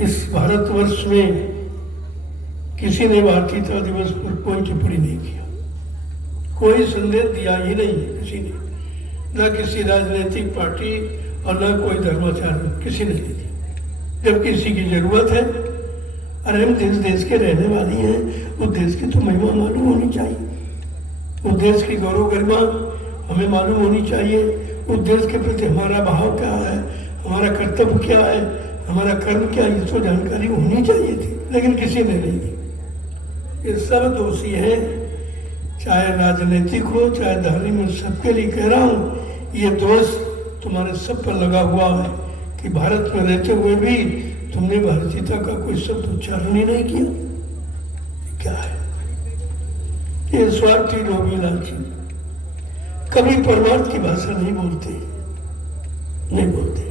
इस भारतवर्ष में किसी ने भारतीयता दिवस पर कोई टिप्पणी नहीं किया, कोई संदेश दिया ही नहीं है किसी ने, न किसी राजनीतिक पार्टी और न कोई धर्माचार्य, किसी ने नहीं दी। जब किसी की जरूरत है, अरे हम जिस देश के रहने वाली हैं उस देश की तो महिमा मालूम होनी चाहिए, उस देश की गौरव गरिमा हमें मालूम होनी चाहिए, उस देश के प्रति हमारा भाव क्या है, हमारा कर्तव्य क्या है, हमारा कर्म क्या है, ये तो जानकारी होनी चाहिए थी, लेकिन किसी ने नहीं दी। ये सब दोषी हैं, चाहे राजनीतिक हो चाहे धार्मिक, मैं सबके लिए कह रहा हूँ, ये दोष तुम्हारे सब पर लगा हुआ है कि भारत में रहते हुए भी तुमने भारतीयता का कोई शब्द उच्चारण ही नहीं किया। क्या है ये स्वार्थी लोभी लालची, कभी परमार्थ की भाषा नहीं बोलते, नहीं बोलते।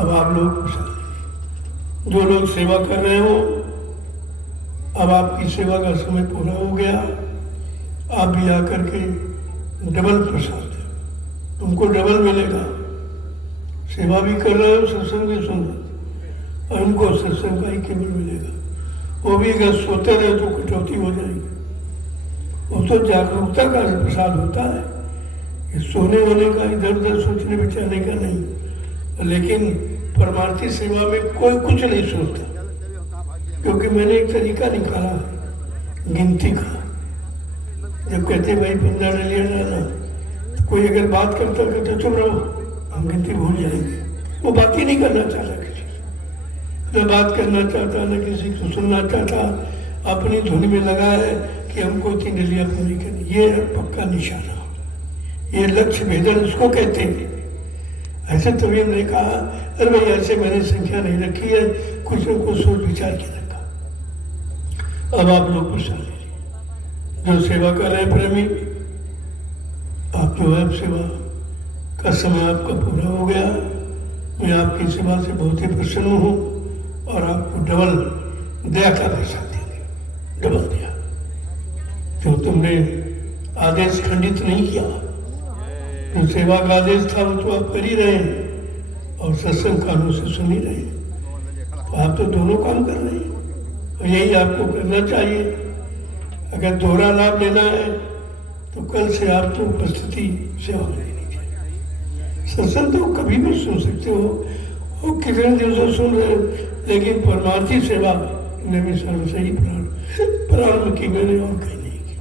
अब आप लोग जो लोग सेवा कर रहे हो, अब आपकी सेवा का समय पूरा हो गया, आप भी आकर के डबल प्रसाद दो, तुमको डबल मिलेगा। सेवा भी कर रहे हो, सत्संग भी सुन रहे, और उनको सत्संग का ही केवल मिलेगा। वो भी अगर सोते रहे तो कटौती हो जाएगी। वो तो जागरूकता का प्रसाद होता है, ये सोने होने का, इधर उधर सोचने बिचारने का नहीं। लेकिन परमार्थी सेवा में कोई कुछ नहीं सोचता, क्योंकि मैंने एक तरीका निकाला है गिनती का। जब कहते भाई 15 डलिया डालना, तो कोई अगर बात करता तो चुप रहो, हम गिनती भूल जाएंगे। वो बात ही नहीं करना चाहता, किसी न बात करना चाहता, न किसी को सुनना चाहता, अपनी धुन में लगा है कि हमको इतनी डलिया पूरी करनी। ये पक्का निशाना, ये लक्ष्य भेदन उसको कहते हैं। ऐसे तभी हमने कहा, अरे भाई ऐसे मैंने संख्या नहीं रखी है, कुछ न कुछ सोच विचार के रखा। अब आप लोग प्रसाद लीजिए, जो सेवा कर रहे हैं प्रेमी, आप जो है सेवा का समय आपका पूरा हो गया। मैं आपकी सेवा से बहुत ही प्रसन्न हूँ और आपको डबल दया का प्रसाद देंगे, डबल दया। जो तुमने आदेश खंडित नहीं किया, जो सेवा का आदेश था वो तो आप कर ही रहे हैं और सत्संग कानों से सुन ही रहे हैं, तो आप तो दोनों काम कर रहे हैं और यही आपको करना चाहिए। अगर दोहरा लाभ लेना है तो कल से आप तो उपस्थिति सेवा में लेनी चाहिए। सत्संग तो कभी भी सुन सकते हो, वो कितने दिवसों सुन रहे, लेकिन परमार्थी सेवा में भी सर्वसे ही प्रारंभ की मैंने और कहीं नहीं की।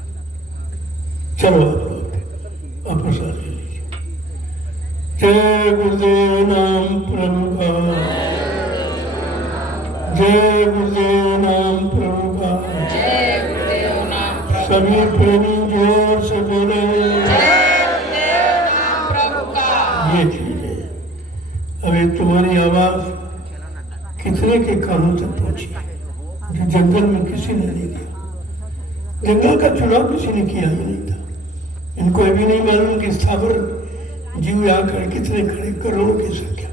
चलो आप लोग आप प्रसाद ले लीजिए। जय गुरुदेव नाम प्रभु का, जय गुरुदेव नाम प्रभु का, सभी प्रेमी जोर से बोले ये चीज है। अभी तुम्हारी आवाज कितने के कानों तक पहुंची जो जंगल में किसी ने नहीं दिया। जंगल का चुनाव किसी ने किया ही नहीं था। इनको ये भी नहीं मालूम कि स्थावर जीव आकर कितने खड़े, करोड़ों की संख्या,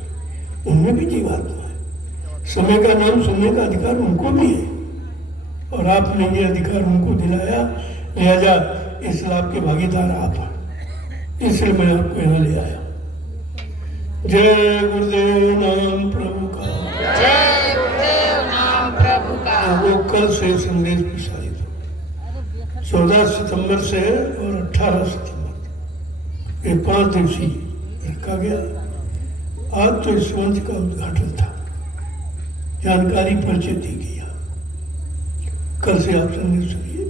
उनमें भी जीवात्मा है। समय का नाम सुनने का अधिकार उनको भी है और आपने ये अधिकार उनको दिलाया, लिहाजा इस लाभ के भागीदार आप हैं, इसलिए मैं आपको यहाँ ले आया। जय गुरुदेव नाम प्रभु का, जय गुरुदेव नाम प्रभु का। वो कल से संदेश प्रसारित हो, 14 सितंबर से और 18 सितंबर, ये 5 दिवसीय रखा गया। आज तो इस मंच का उद्घाटन था, जानकारी परिचय दी गई। कल से आप संदेश सुनिए,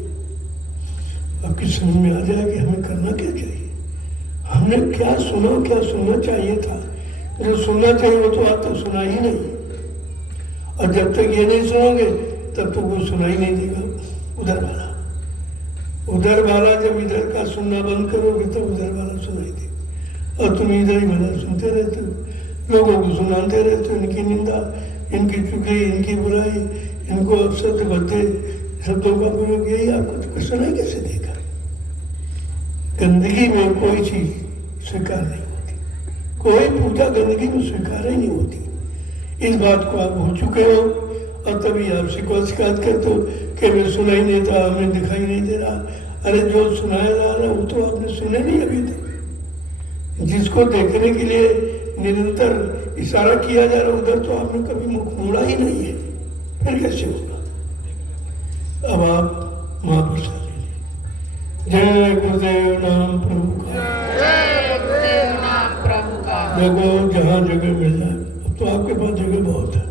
आपकी समझ में आ जाए कि हमें करना क्या चाहिए, हमने क्या सुना, क्या सुनना चाहिए था। जो सुनना चाहिए वो तो आप तक सुना ही नहीं, और जब तक ये नहीं सुनोगे तब तक वो सुना ही नहीं देगा उधर वाला। उधर वाला जब इधर का सुनना बंद करोगे तब उधर वाला सुनाई देगा, और तुम इधर ही वाला सुनते रहते हो, लोगों को सुनाते रहते हो, इनकी निंदा, इनकी चुगली, इनकी बुराई, इनको अपशब्द भद्दे शब्दों का प्रयोग, यही आपको सुनाई कैसे देगा। गंदगी में कोई चीज स्वीकार नहीं होती, कोई पूजा गंदगी में स्वीकार ही नहीं होती। इस बात को आप भूल चुके हो और तभी आप शिकायत करते हो कि मैं सुनाई नहीं देता, हमें दिखाई नहीं दे रहा। अरे जो सुनाया जा रहा वो तो आपने सुने नहीं अभी तक। जिसको देखने के लिए निरंतर इशारा किया जा रहा उधर तो आपने कभी मुख मोड़ा ही नहीं है, फिर कैसे होगा। अब आप महाप्रसाद लीजिए। जय गुरुदेव नाम प्रभु का, जय गुरुदेव नाम प्रभु का। देखो जहाँ जगह मिल जाए, अब तो आपके पास जगह बहुत है।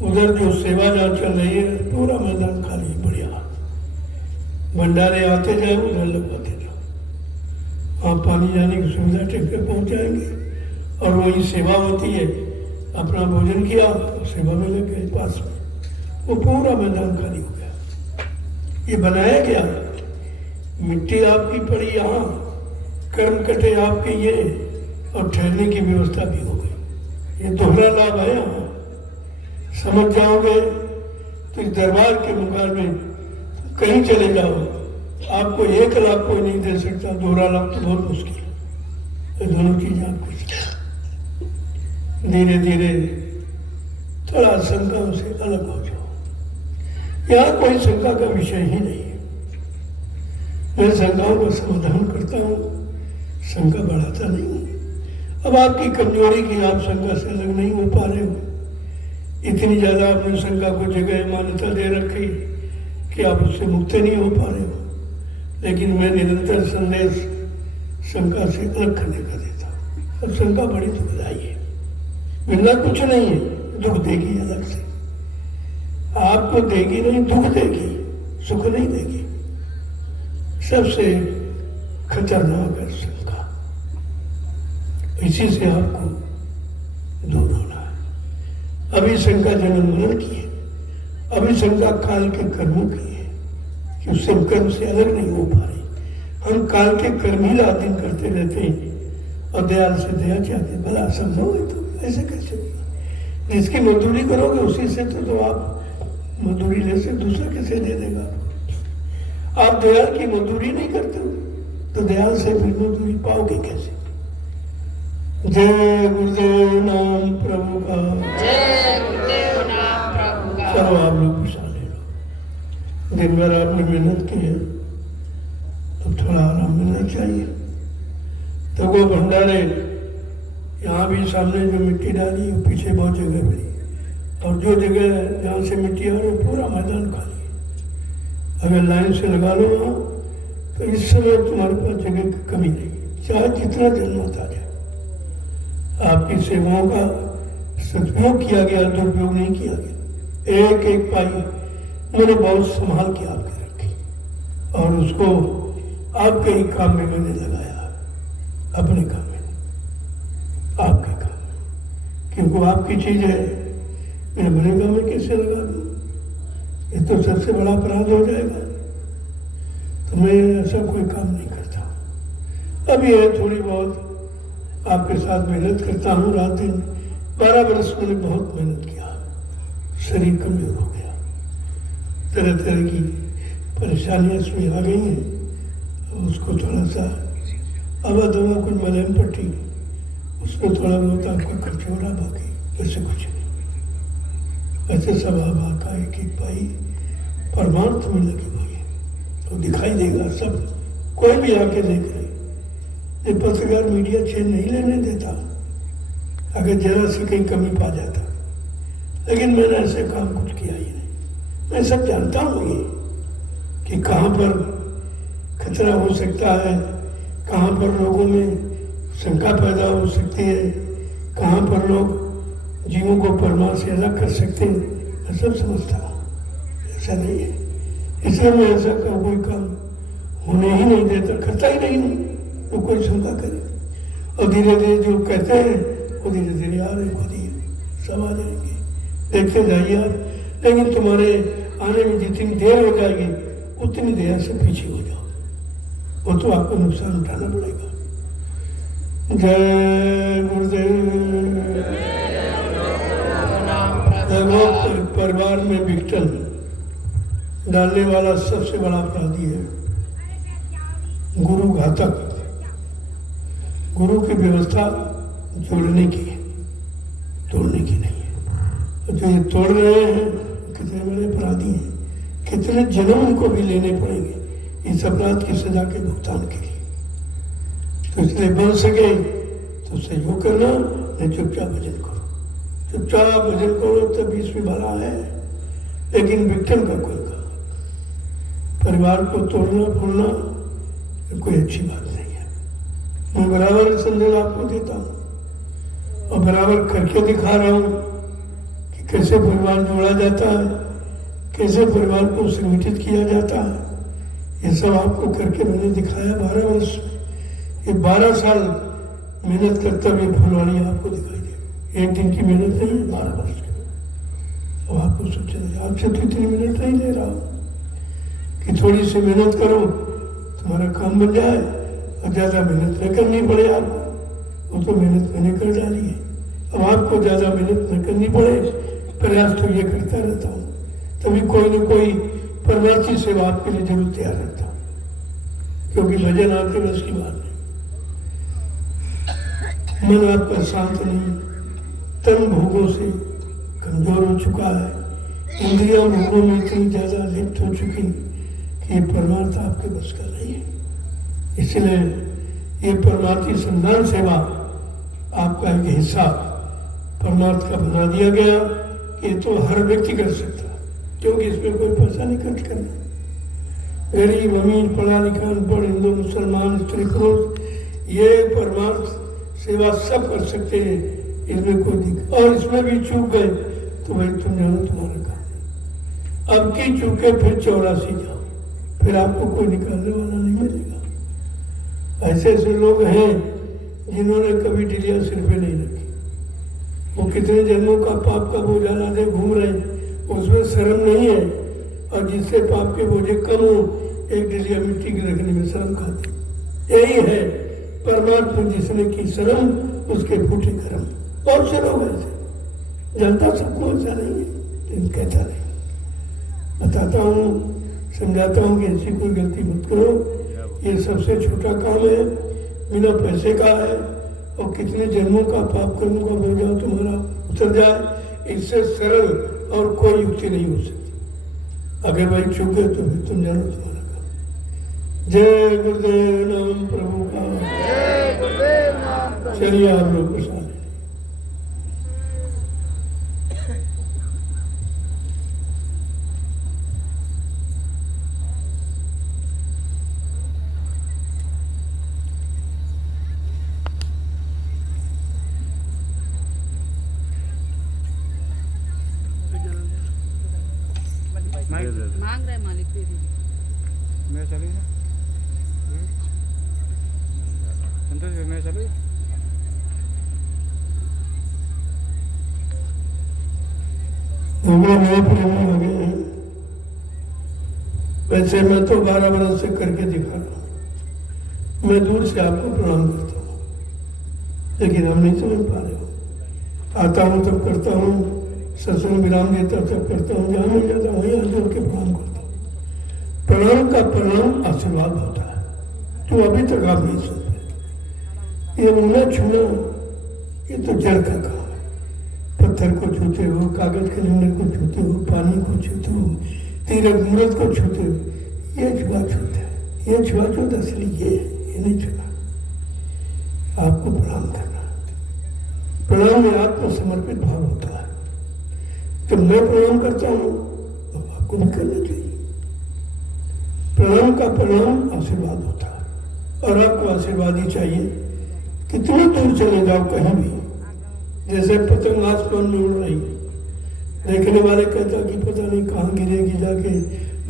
उधर जो सेवा जहाँ चल रही है पूरा मैदान खाली है, बढ़िया। भंडारे आते जाए, उधर लगवाते जाओ, वहाँ पानी जाने की सुविधा टेक पे पहुँच जाएंगे। और वही सेवा होती है, अपना भोजन किया और सेवा में लग गए पास में, वो पूरा मैदान खाली हो गया। ये बनाया गया, मिट्टी आपकी पड़ी यहाँ, कर्म कटे आपके ये, और ठहरने की व्यवस्था भी हो गई। ये दोहरा लाभ है यहाँ, समझ जाओगे तो इस दरबार के मुकाबले कहीं चले जाओ, आपको 1 लाख कोई नहीं दे सकता, दोहरा लाख तो बहुत मुश्किल है। ये दोनों चीजें आपको धीरे धीरे थोड़ा शंकाओं से अलग हो जाओ। यहाँ कोई शंका का विषय ही नहीं है। मैं शंकाओं का समाधान करता हूँ, शंका बढ़ाता नहीं हूँ। अब आपकी कमजोरी की आप शंका से अलग नहीं हो पा रहे हो, इतनी ज्यादा आपने शंका को जगह मान्यता दे रखी कि आप उससे मुक्त नहीं हो पा रहे हो। लेकिन मैं निरंतर संदेश शंका से अलग करने का देता हूँ। अब शंका बड़ी दुखदाई है, मिलना कुछ नहीं है, दुख देगी अलग से, आपको देगी नहीं, दुख देगी, सुख नहीं देगी। सबसे खतरनाक है शंका, इसी से आपको दूर होना है। अभी शंका जन्म मरण की है, अभी शंका काल के कर्मों की है कि उससे कर्म से अलग नहीं हो पा रही। हम काल के कर्म ही रात दिन करते रहते हैं और दयाल से दया चाहते हैं। भला संभव है? तो ऐसे कैसे? जिसकी मजदूरी करोगे उसी से तो आप मजदूरी ले सकते, दूसरा कैसे दे देगा? आप दयाल की मजदूरी नहीं करते हो तो दयाल से फिर मजदूरी पाओगे कैसे? जय गुरुदेव नाम प्रभु का, जय गुरुदेव नाम प्रभु का। चलो आप लोग विश्राम ले लो, दिन भर आपने मेहनत की है, तो थोड़ा आराम मिलना चाहिए। तो वो भंडारे यहाँ भी सामने जो मिट्टी डाली वो पीछे बहुत जगह मिली, और जो जगह जहाँ से मिट्टी आ रही पूरा मैदान खाली है। अगर लाइन से लगा लो वहाँ तो इस समय तुम्हारे पास जगह की कमी नहीं, चाहे जितना जन्मत आ जाए। आपकी सेवाओं का सदुपयोग किया गया, दुरुपयोग नहीं किया गया। एक एक पाई मैंने बहुत संभाल के आपके रखी और उसको आपके ही काम में मैंने लगाया, अपने काम में, आपके काम में, क्योंकि आपकी चीज है। मैं अपने काम में कैसे लगा दूं? ये तो सबसे बड़ा अपराध हो जाएगा। तो मैं ऐसा कोई काम नहीं करता। अब ये थोड़ी बहुत आपके साथ मेहनत करता हूँ, रात दिन 12 बरस मैंने बहुत मेहनत किया, शरीर कमजोर हो गया, तरह तरह की परेशानियां इसमें आ गई हैं। उसको थोड़ा सा हवा दवा कुछ मलहम पट्टी, उसमें थोड़ा बहुत आपका खर्च हो रहा, बाकी वैसे कुछ नहीं। वैसे सब हवा का एक एक पाई परमार्थ में लगी हुई है, तो दिखाई देगा सब, कोई भी आके देख रहे। ये पत्रकार मीडिया चेन नहीं लेने देता अगर जरा सी कहीं कमी पा जाता, लेकिन मैंने ऐसे काम कुछ किया ही नहीं। मैं सब जानता हूँ ये कि कहाँ पर खतरा हो सकता है, कहाँ पर लोगों में शंका पैदा हो सकती है, कहाँ पर लोग जीवों को परमात्मा से अलग कर सकते हैं। मैं सब समझता हूँ, ऐसा नहीं है। इसलिए मैं ऐसा का कोई काम होने ही नहीं देता, करता ही नहीं हूँ। तो कोई शंका करे, और धीरे धीरे जो कहते हैं वो धीरे धीरे आ रहे, खुद ही सब आ जाएंगे, देखते जाइए आप। लेकिन तुम्हारे आने में जितनी देर हो जाएगी उतनी देर से पीछे हो जाओ, वो तो आपको नुकसान उठाना पड़ेगा। जय गुरुदेव। परिवार में विघटन डालने वाला सबसे बड़ा अपराधी है गुरु घातक। गुरु की व्यवस्था जोड़ने की है, तोड़ने की नहीं है। जो ये तोड़ रहे हैं कितने बड़े अपराधी हैं, कितने जन्म उनको भी लेने पड़ेंगे इस अपराध की सजा के भुगतान के लिए। तो इसलिए बन सके तो सहयोग करना, नहीं चुपचाप भजन करो। चुपचाप भजन करो तब इसमें भला है, लेकिन विघटन का कोई काम, परिवार को तोड़ना फोड़ना कोई अच्छी बात नहीं है। मैं बराबर संदेश आपको देता हूँ। और बराबर करके दिखा रहा हूँ कि कैसे परिवार जोड़ा जाता है, कैसे परिवार को संगठित किया जाता है। ये सब आपको करके मैंने दिखाया 12 वर्ष में। ये 12 साल मेहनत करता हुए फुलवाड़ी आपको दिखाई दे। एक दिन की मेहनत नहीं है, 12 वर्ष की। और आपको सोचा आपसे तो इतनी मेहनत नहीं ले रहा हूँ कि थोड़ी सी मेहनत करो तुम्हारा काम बन जाए और ज़्यादा मेहनत न करनी पड़े आपको। वो तो मेहनत मैंने कर डाली है। अब आपको ज़्यादा मेहनत न करनी पड़े, प्रयास तो ये करता रहता हूँ, तभी कोई न कोई परमार्थी सेवा आपके लिए जरूर तैयार रहता हूँ, क्योंकि भजन आपके बस की बात नहीं। मन आपका शांत नहीं, तन भोगों से कमजोर हो चुका है, इंद्रियां भोगों में इतनी ज्यादा लिप्त हो चुकी कि ये परमार्थ आपके बस का नहीं है। इसलिए ये परमार्थी संधान सेवा आपका एक हिस्सा परमार्थ का बना दिया गया कि तो हर व्यक्ति कर सकता, क्योंकि इसमें कोई पैसा नहीं खर्च करना। गरीब अमीर, पढ़ा लिखा अनपढ़, हिंदू मुसलमान, स्त्री पुरुष, ये परमार्थ सेवा सब कर सकते हैं। इसमें कोई दिक्कत, और इसमें भी चूक गए तो भाई तुम जानो तुम्हारा काम। अब की चूके फिर 84 जाओ, फिर आपको कोई निकालने वाला नहीं मिलेगा। ऐसे ऐसे लोग हैं जिन्होंने कभी डिलिया सिर पे नहीं रखी, वो कितने जन्मों का पाप का बोझा लादे घूम रहे हैं, उसमें शर्म नहीं है। और जिससे पाप के बोझे कम हो, एक डिलिया मिट्टी की रखने में शर्म खाते। यही है परमात्मा, जिसने की शर्म उसके फूटे कर्म। बहुत से लोग ऐसे, जनता सबको ऐसा नहीं है, लेकिन कहता नहीं। बताता हूँ, समझाता हूँ कि ऐसी कोई गलती मत करो। ये सबसे छोटा काम है, बिना पैसे का है, और कितने जन्मों का पाप कर्म का बोझा तुम्हारा उतर जाए। इससे सरल और कोई युक्ति नहीं हो सकती। अगर भाई चूके तो फिर तुम जानो तुम्हारा काम। जय गुरुदेव नाम प्रभु का। चलिए आप लोग प्रसाद। मांग रहे मालिक, दे दीजिए। मैं चली ना संतोष, मैं चली। नए प्रेमी आ गए हैं। वैसे मैं तो 12 वर्ष से करके दिखा रहा हूँ। मैं दूर से आपको प्रणाम करता हूँ, लेकिन हम नहीं समझ पा रहे हो। आता हूँ तब करता हूँ, सत्संग विराम देता तब करता हूँ, जहाँ मिल जाता वहीं हाथ जोड़ के प्रणाम करता हूँ। प्रणाम का प्रणाम आशीर्वाद होता है, तो अभी तक आप नहीं सुनते। ये मुना छूना, ये तो जड़ का काम है। पत्थर को छूते हो, कागज कैलेंडर को छूते हो, पानी को छूते हो, तीरथ मूर्त को छूते हो, ये छुआछूत है। ये छुआछूत असली ये नहीं छूना। आपको प्रणाम करना, प्रणाम में आत्मसमर्पित भाव होता है। तो मैं प्रणाम करता हूँ तो आपको भी करना चाहिए। प्रणाम का प्रणाम आशीर्वाद होता है, और आपको आशीर्वाद ही चाहिए। कितनी दूर चले जाओ कहीं भी, जैसे पतंग आसमान में उड़ रही है, देखने वाले कहता कि पता नहीं कहाँ गिरेगी, जाके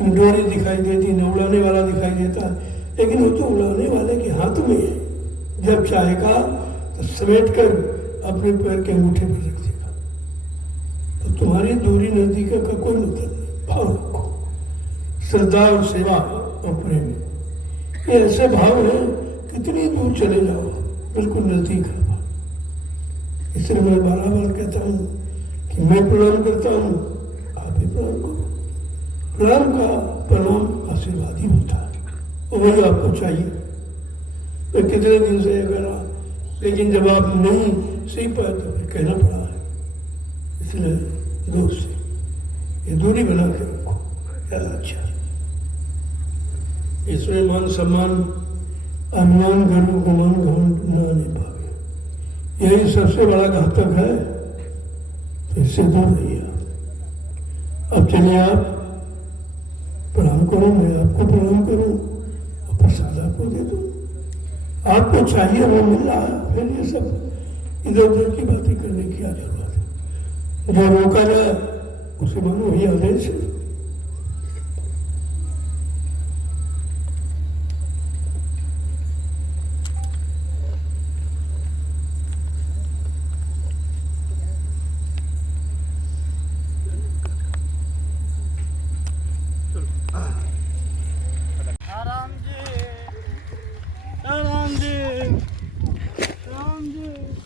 डोरी दिखाई देती, न उड़ाने वाला दिखाई देता, लेकिन वो तो उड़ाने वाले के हाथ में है। जब चाहेगा तो समेट कर अपने पैर के अंगूठे पर रख देगा। तो तुम्हारी दूरी नजदीक का कोई मतलब नहीं। भाव रखो, श्रद्धा और सेवा और प्रेम, ये ऐसे भाव है कितनी दूर चले जाओ, बिल्कुल नजदीक है। इसलिए मैं बार-बार कहता हूँ कि मैं प्रणाम करता हूँ, आप भी प्रणाम करो। प्रणाम का प्रणाम आशीर्वाद ही होता है, और वही आपको चाहिए। मैं कितने दिन से करा, लेकिन जब आप नहीं सीख पाए तो फिर कहना पड़ा है। इसलिए दोस्त ये दूरी बना के रखो, ज़्यादा अच्छा। इसमें मान सम्मान, अभिमान, गर्व, गुमान, घमंड न आने पावे, यही सबसे बड़ा घातक है। तो इससे दूर रहिए। अब चलिए आप प्रणाम करो, मैं आपको प्रणाम करूं और प्रसाद आपको दे दूं। आपको चाहिए वो मिल रहा है, फिर ये सब इधर उधर की बातें करने की क्या जरूरत है। जो रोका जाए उसे मानो वही आदेश है।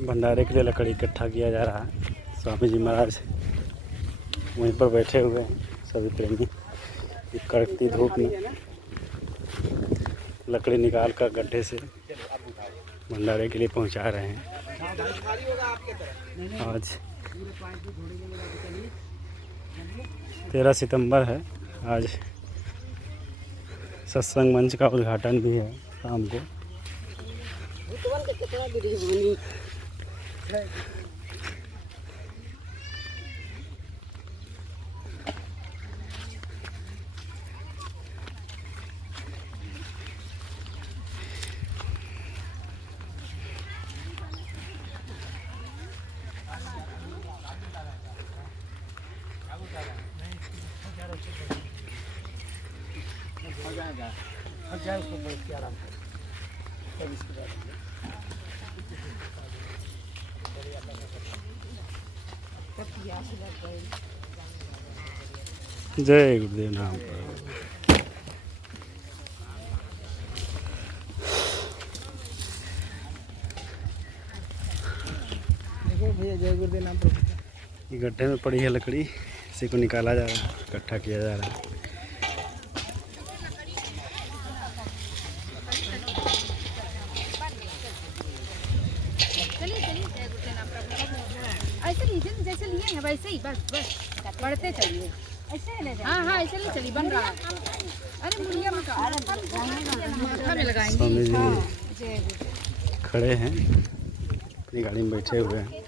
भंडारे के लिए लकड़ी इकट्ठा किया जा रहा है। स्वामी जी महाराज वहीं पर बैठे हुए हैं। सभी प्रेमी कड़कती धूप में लकड़ी निकाल कर गड्ढे से भंडारे के लिए पहुंचा रहे हैं। आज 13 सितंबर है। आज सत्संग मंच का उद्घाटन भी है शाम को। जय गुरुदेव नाम पर। देखो भैया जय गुरुदेव नाम पर। ये गड्ढे में पड़ी है लकड़ी, इसी को निकाला जा रहा है, इकट्ठा किया जा रहा है। ऐसे लीजिए जैसे लिए हैं वैसे ही बस बस बढ़ते चलिए। हाँ हाँ ऐसे नहीं चलिए बन रहा है। अरे मुड़िया माथा में लगाएंगे। स्वामी जी खड़े हैं, अपनी गाड़ी में बैठे हुए हैं।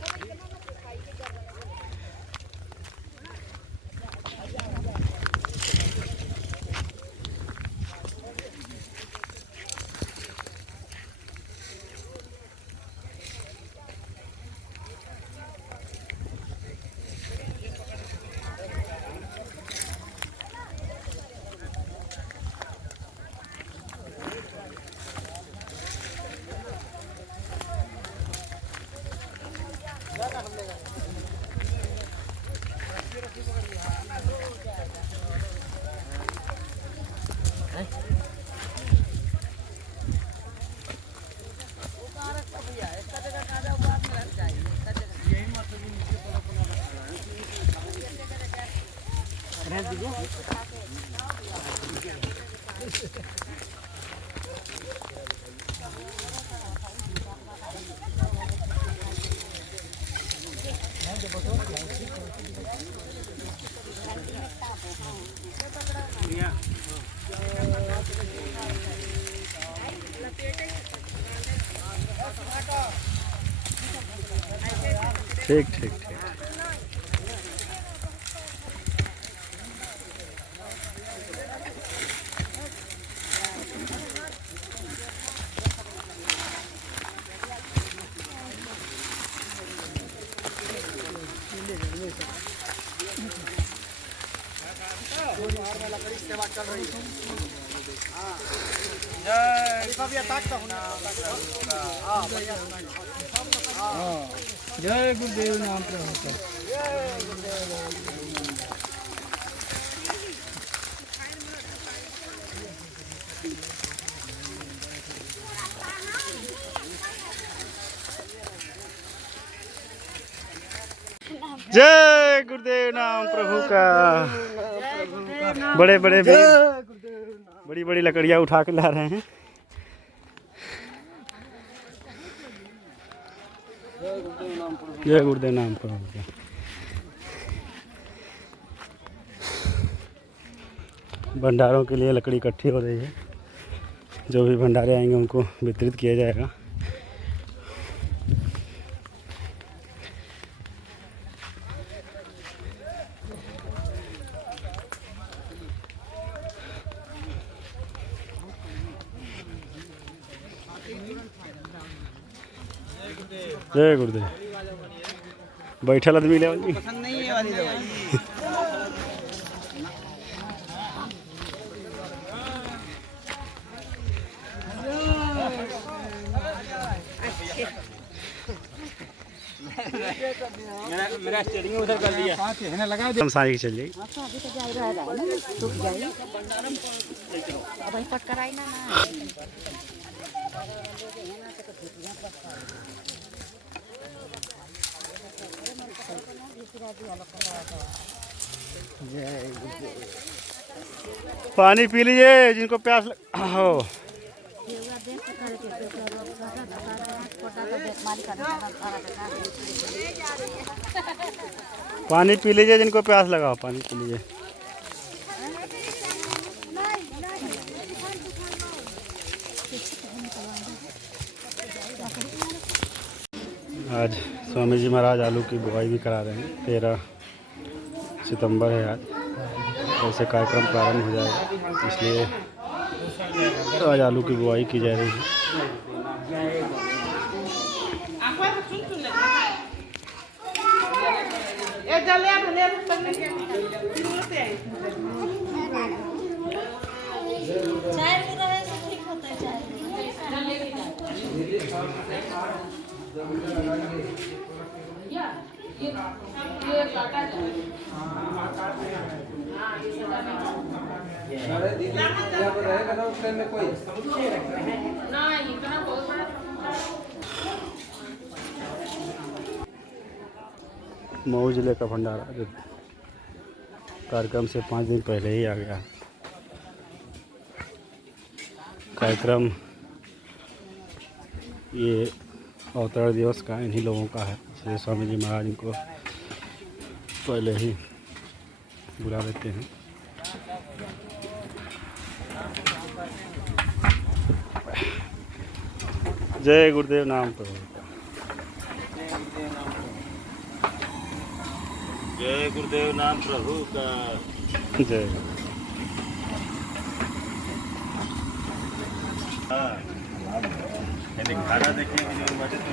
ठीक ठीक ठीक। जय गुरुदेव नाम पर होता। जय गुरुदेव नाम प्रभु का। बड़े बड़े बड़ी बड़ी लकड़ियाँ उठा के ला रहे हैं। जय गुरुदेव नाम प्रभु का। भंडारों के लिए लकड़ी इकट्ठी हो रही है। जो भी भंडारे आएंगे उनको वितरित किया जाएगा। जय गुरुदेव। बैठल आदमी ले वाली पसंद नहीं है वाली दवाई। मेरा स्टेरिंग उधर कर दिया। हम सारी चल जाएगी। पानी पी लीजिए जिनको प्यास हो। पानी पी लीजिए जिनको प्यास लगा हो, पानी पी लीजिए। आज स्वामी जी महाराज आलू की बुआई भी करा रहे हैं। 13 सितंबर है आज, ऐसे कार्यक्रम प्रारंभ हो जाएगा, इसलिए आज आलू की बुआई की जा रही है। मऊ जिले का भंडारा जो कार्यक्रम से 5 दिन पहले ही आ गया। कार्यक्रम ये अवतरण दिवस का इन्हीं लोगों का है, इसलिए स्वामी जी महाराज इनको पहले ही बुला लेते हैं। जय गुरुदेव नाम प्रभु का। जय गुरुदेव नाम प्रभु का। जय। खाना देखिए कि नहीं बचे तो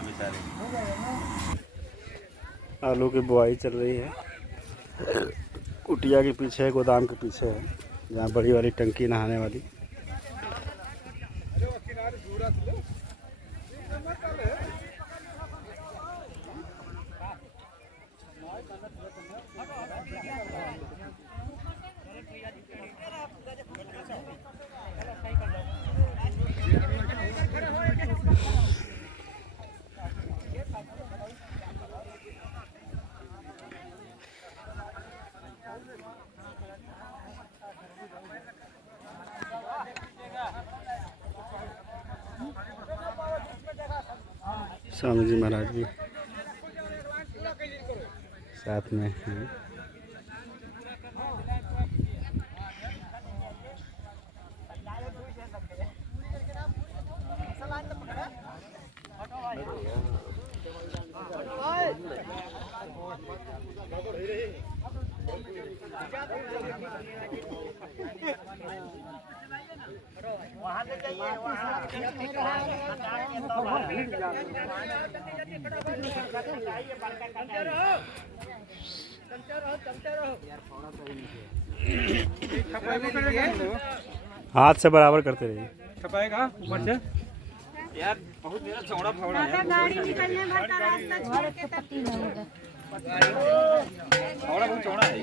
बेचारे। आलू की बुआई चल रही है। कुटिया के पीछे, गोदाम के पीछे है, जहाँ बड़ी वाली टंकी नहाने वाली। स्वामी जी महाराज भी साथ में हैं। हाथ से बराबर करते रहिए। खपाएगा ऊपर से यार बहुत मेरा चौड़ा फावड़ा है। गाड़ी निकलने भर का रास्ता छोड़ के तब फावड़ा बहुत चौड़ा है।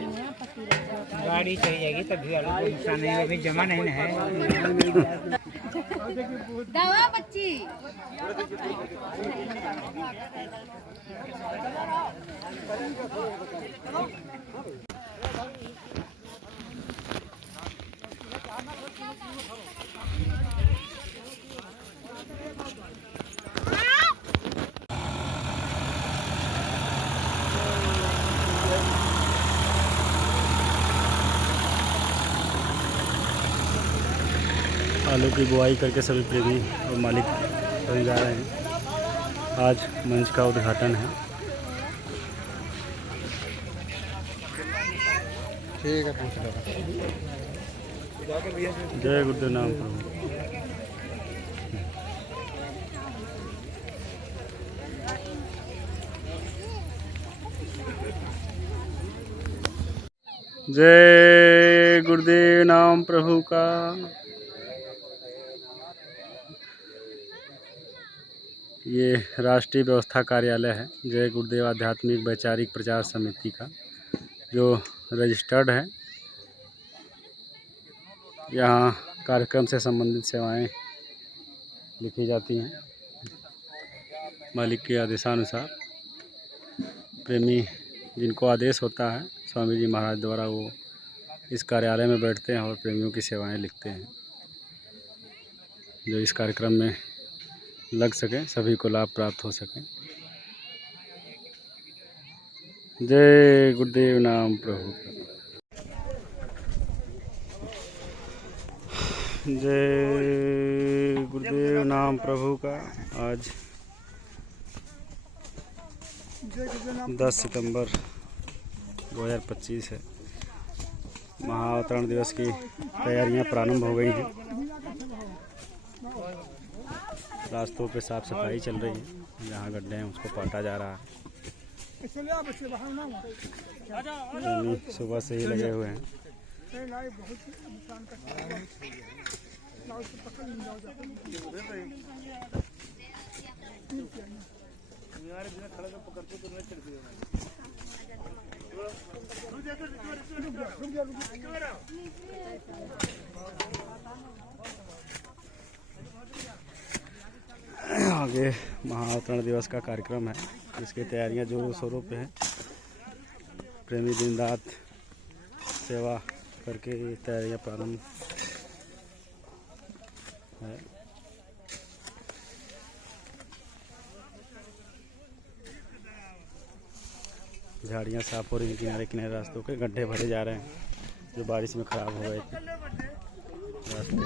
गाड़ी चली जाएगी तभी आलू को नुकसान नहीं, अभी जमा नहीं ना है। दवा बच्ची आलू की बुआई करके सभी प्रेमी और मालिक सभी जा रहे हैं। आज मंच का उद्घाटन है। ठीक है, पूछ लो। जय गुरुदेव नाम प्रभु। जय गुरुदेव नाम प्रभु का। ये राष्ट्रीय व्यवस्था कार्यालय है जय गुरुदेव आध्यात्मिक वैचारिक प्रचार समिति का, जो रजिस्टर्ड है। यहाँ कार्यक्रम से संबंधित सेवाएं लिखी जाती हैं। मालिक के आदेशानुसार प्रेमी जिनको आदेश होता है स्वामी जी महाराज द्वारा, वो इस कार्यालय में बैठते हैं और प्रेमियों की सेवाएं लिखते हैं। जो इस कार्यक्रम में लग सकें, सभी को लाभ प्राप्त हो सके। जय गुरुदेव नाम प्रभु का। जय गुरुदेव नाम प्रभु का। आज 10 सितंबर 2025 है। महाअवतरण दिवस की तैयारियां प्रारंभ हो गई हैं। रास्तों पे साफ सफाई चल रही है। जहाँ गड्ढे हैं उसको पाटा जा रहा है। सुबह से ही लगे हुए हैं। आगे महाअवतरण दिवस का कार्यक्रम है, जिसकी तैयारियां जोरों शोरों पे हैं। प्रेमी दिन रात सेवा करके तैयारियां प्रारंभ है। झाड़ियाँ साफ हो रही हैं। किनारे किनारे रास्तों के गड्ढे भरे जा रहे हैं, जो बारिश में खराब हो गए थे रास्ते।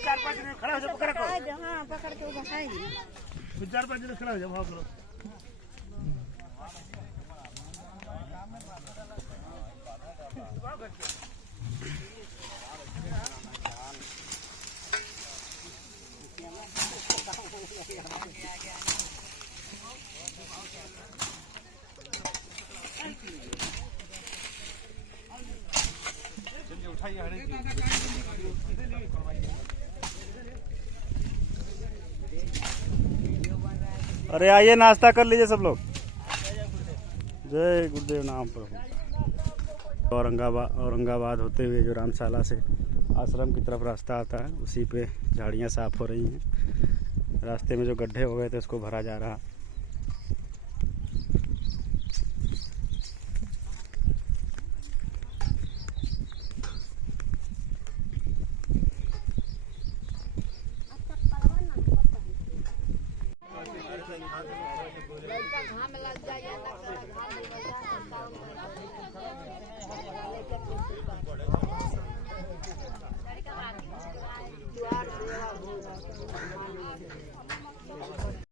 4-5 दिन खड़ा हो जाओ, पकड़ के वो बसाएंगे। 4-5 दिन खड़ा हो जाओ, भाग लो। अरे आइए, नाश्ता कर लीजिए सब लोग। जय गुरुदेव नाम प्रभु। औरंगाबाद होते हुए जो रामशाला से आश्रम की तरफ रास्ता आता है, उसी पे झाड़ियाँ साफ हो रही हैं। रास्ते में जो गड्ढे हो गए थे उसको भरा जा रहा। घाम लग जाएगा।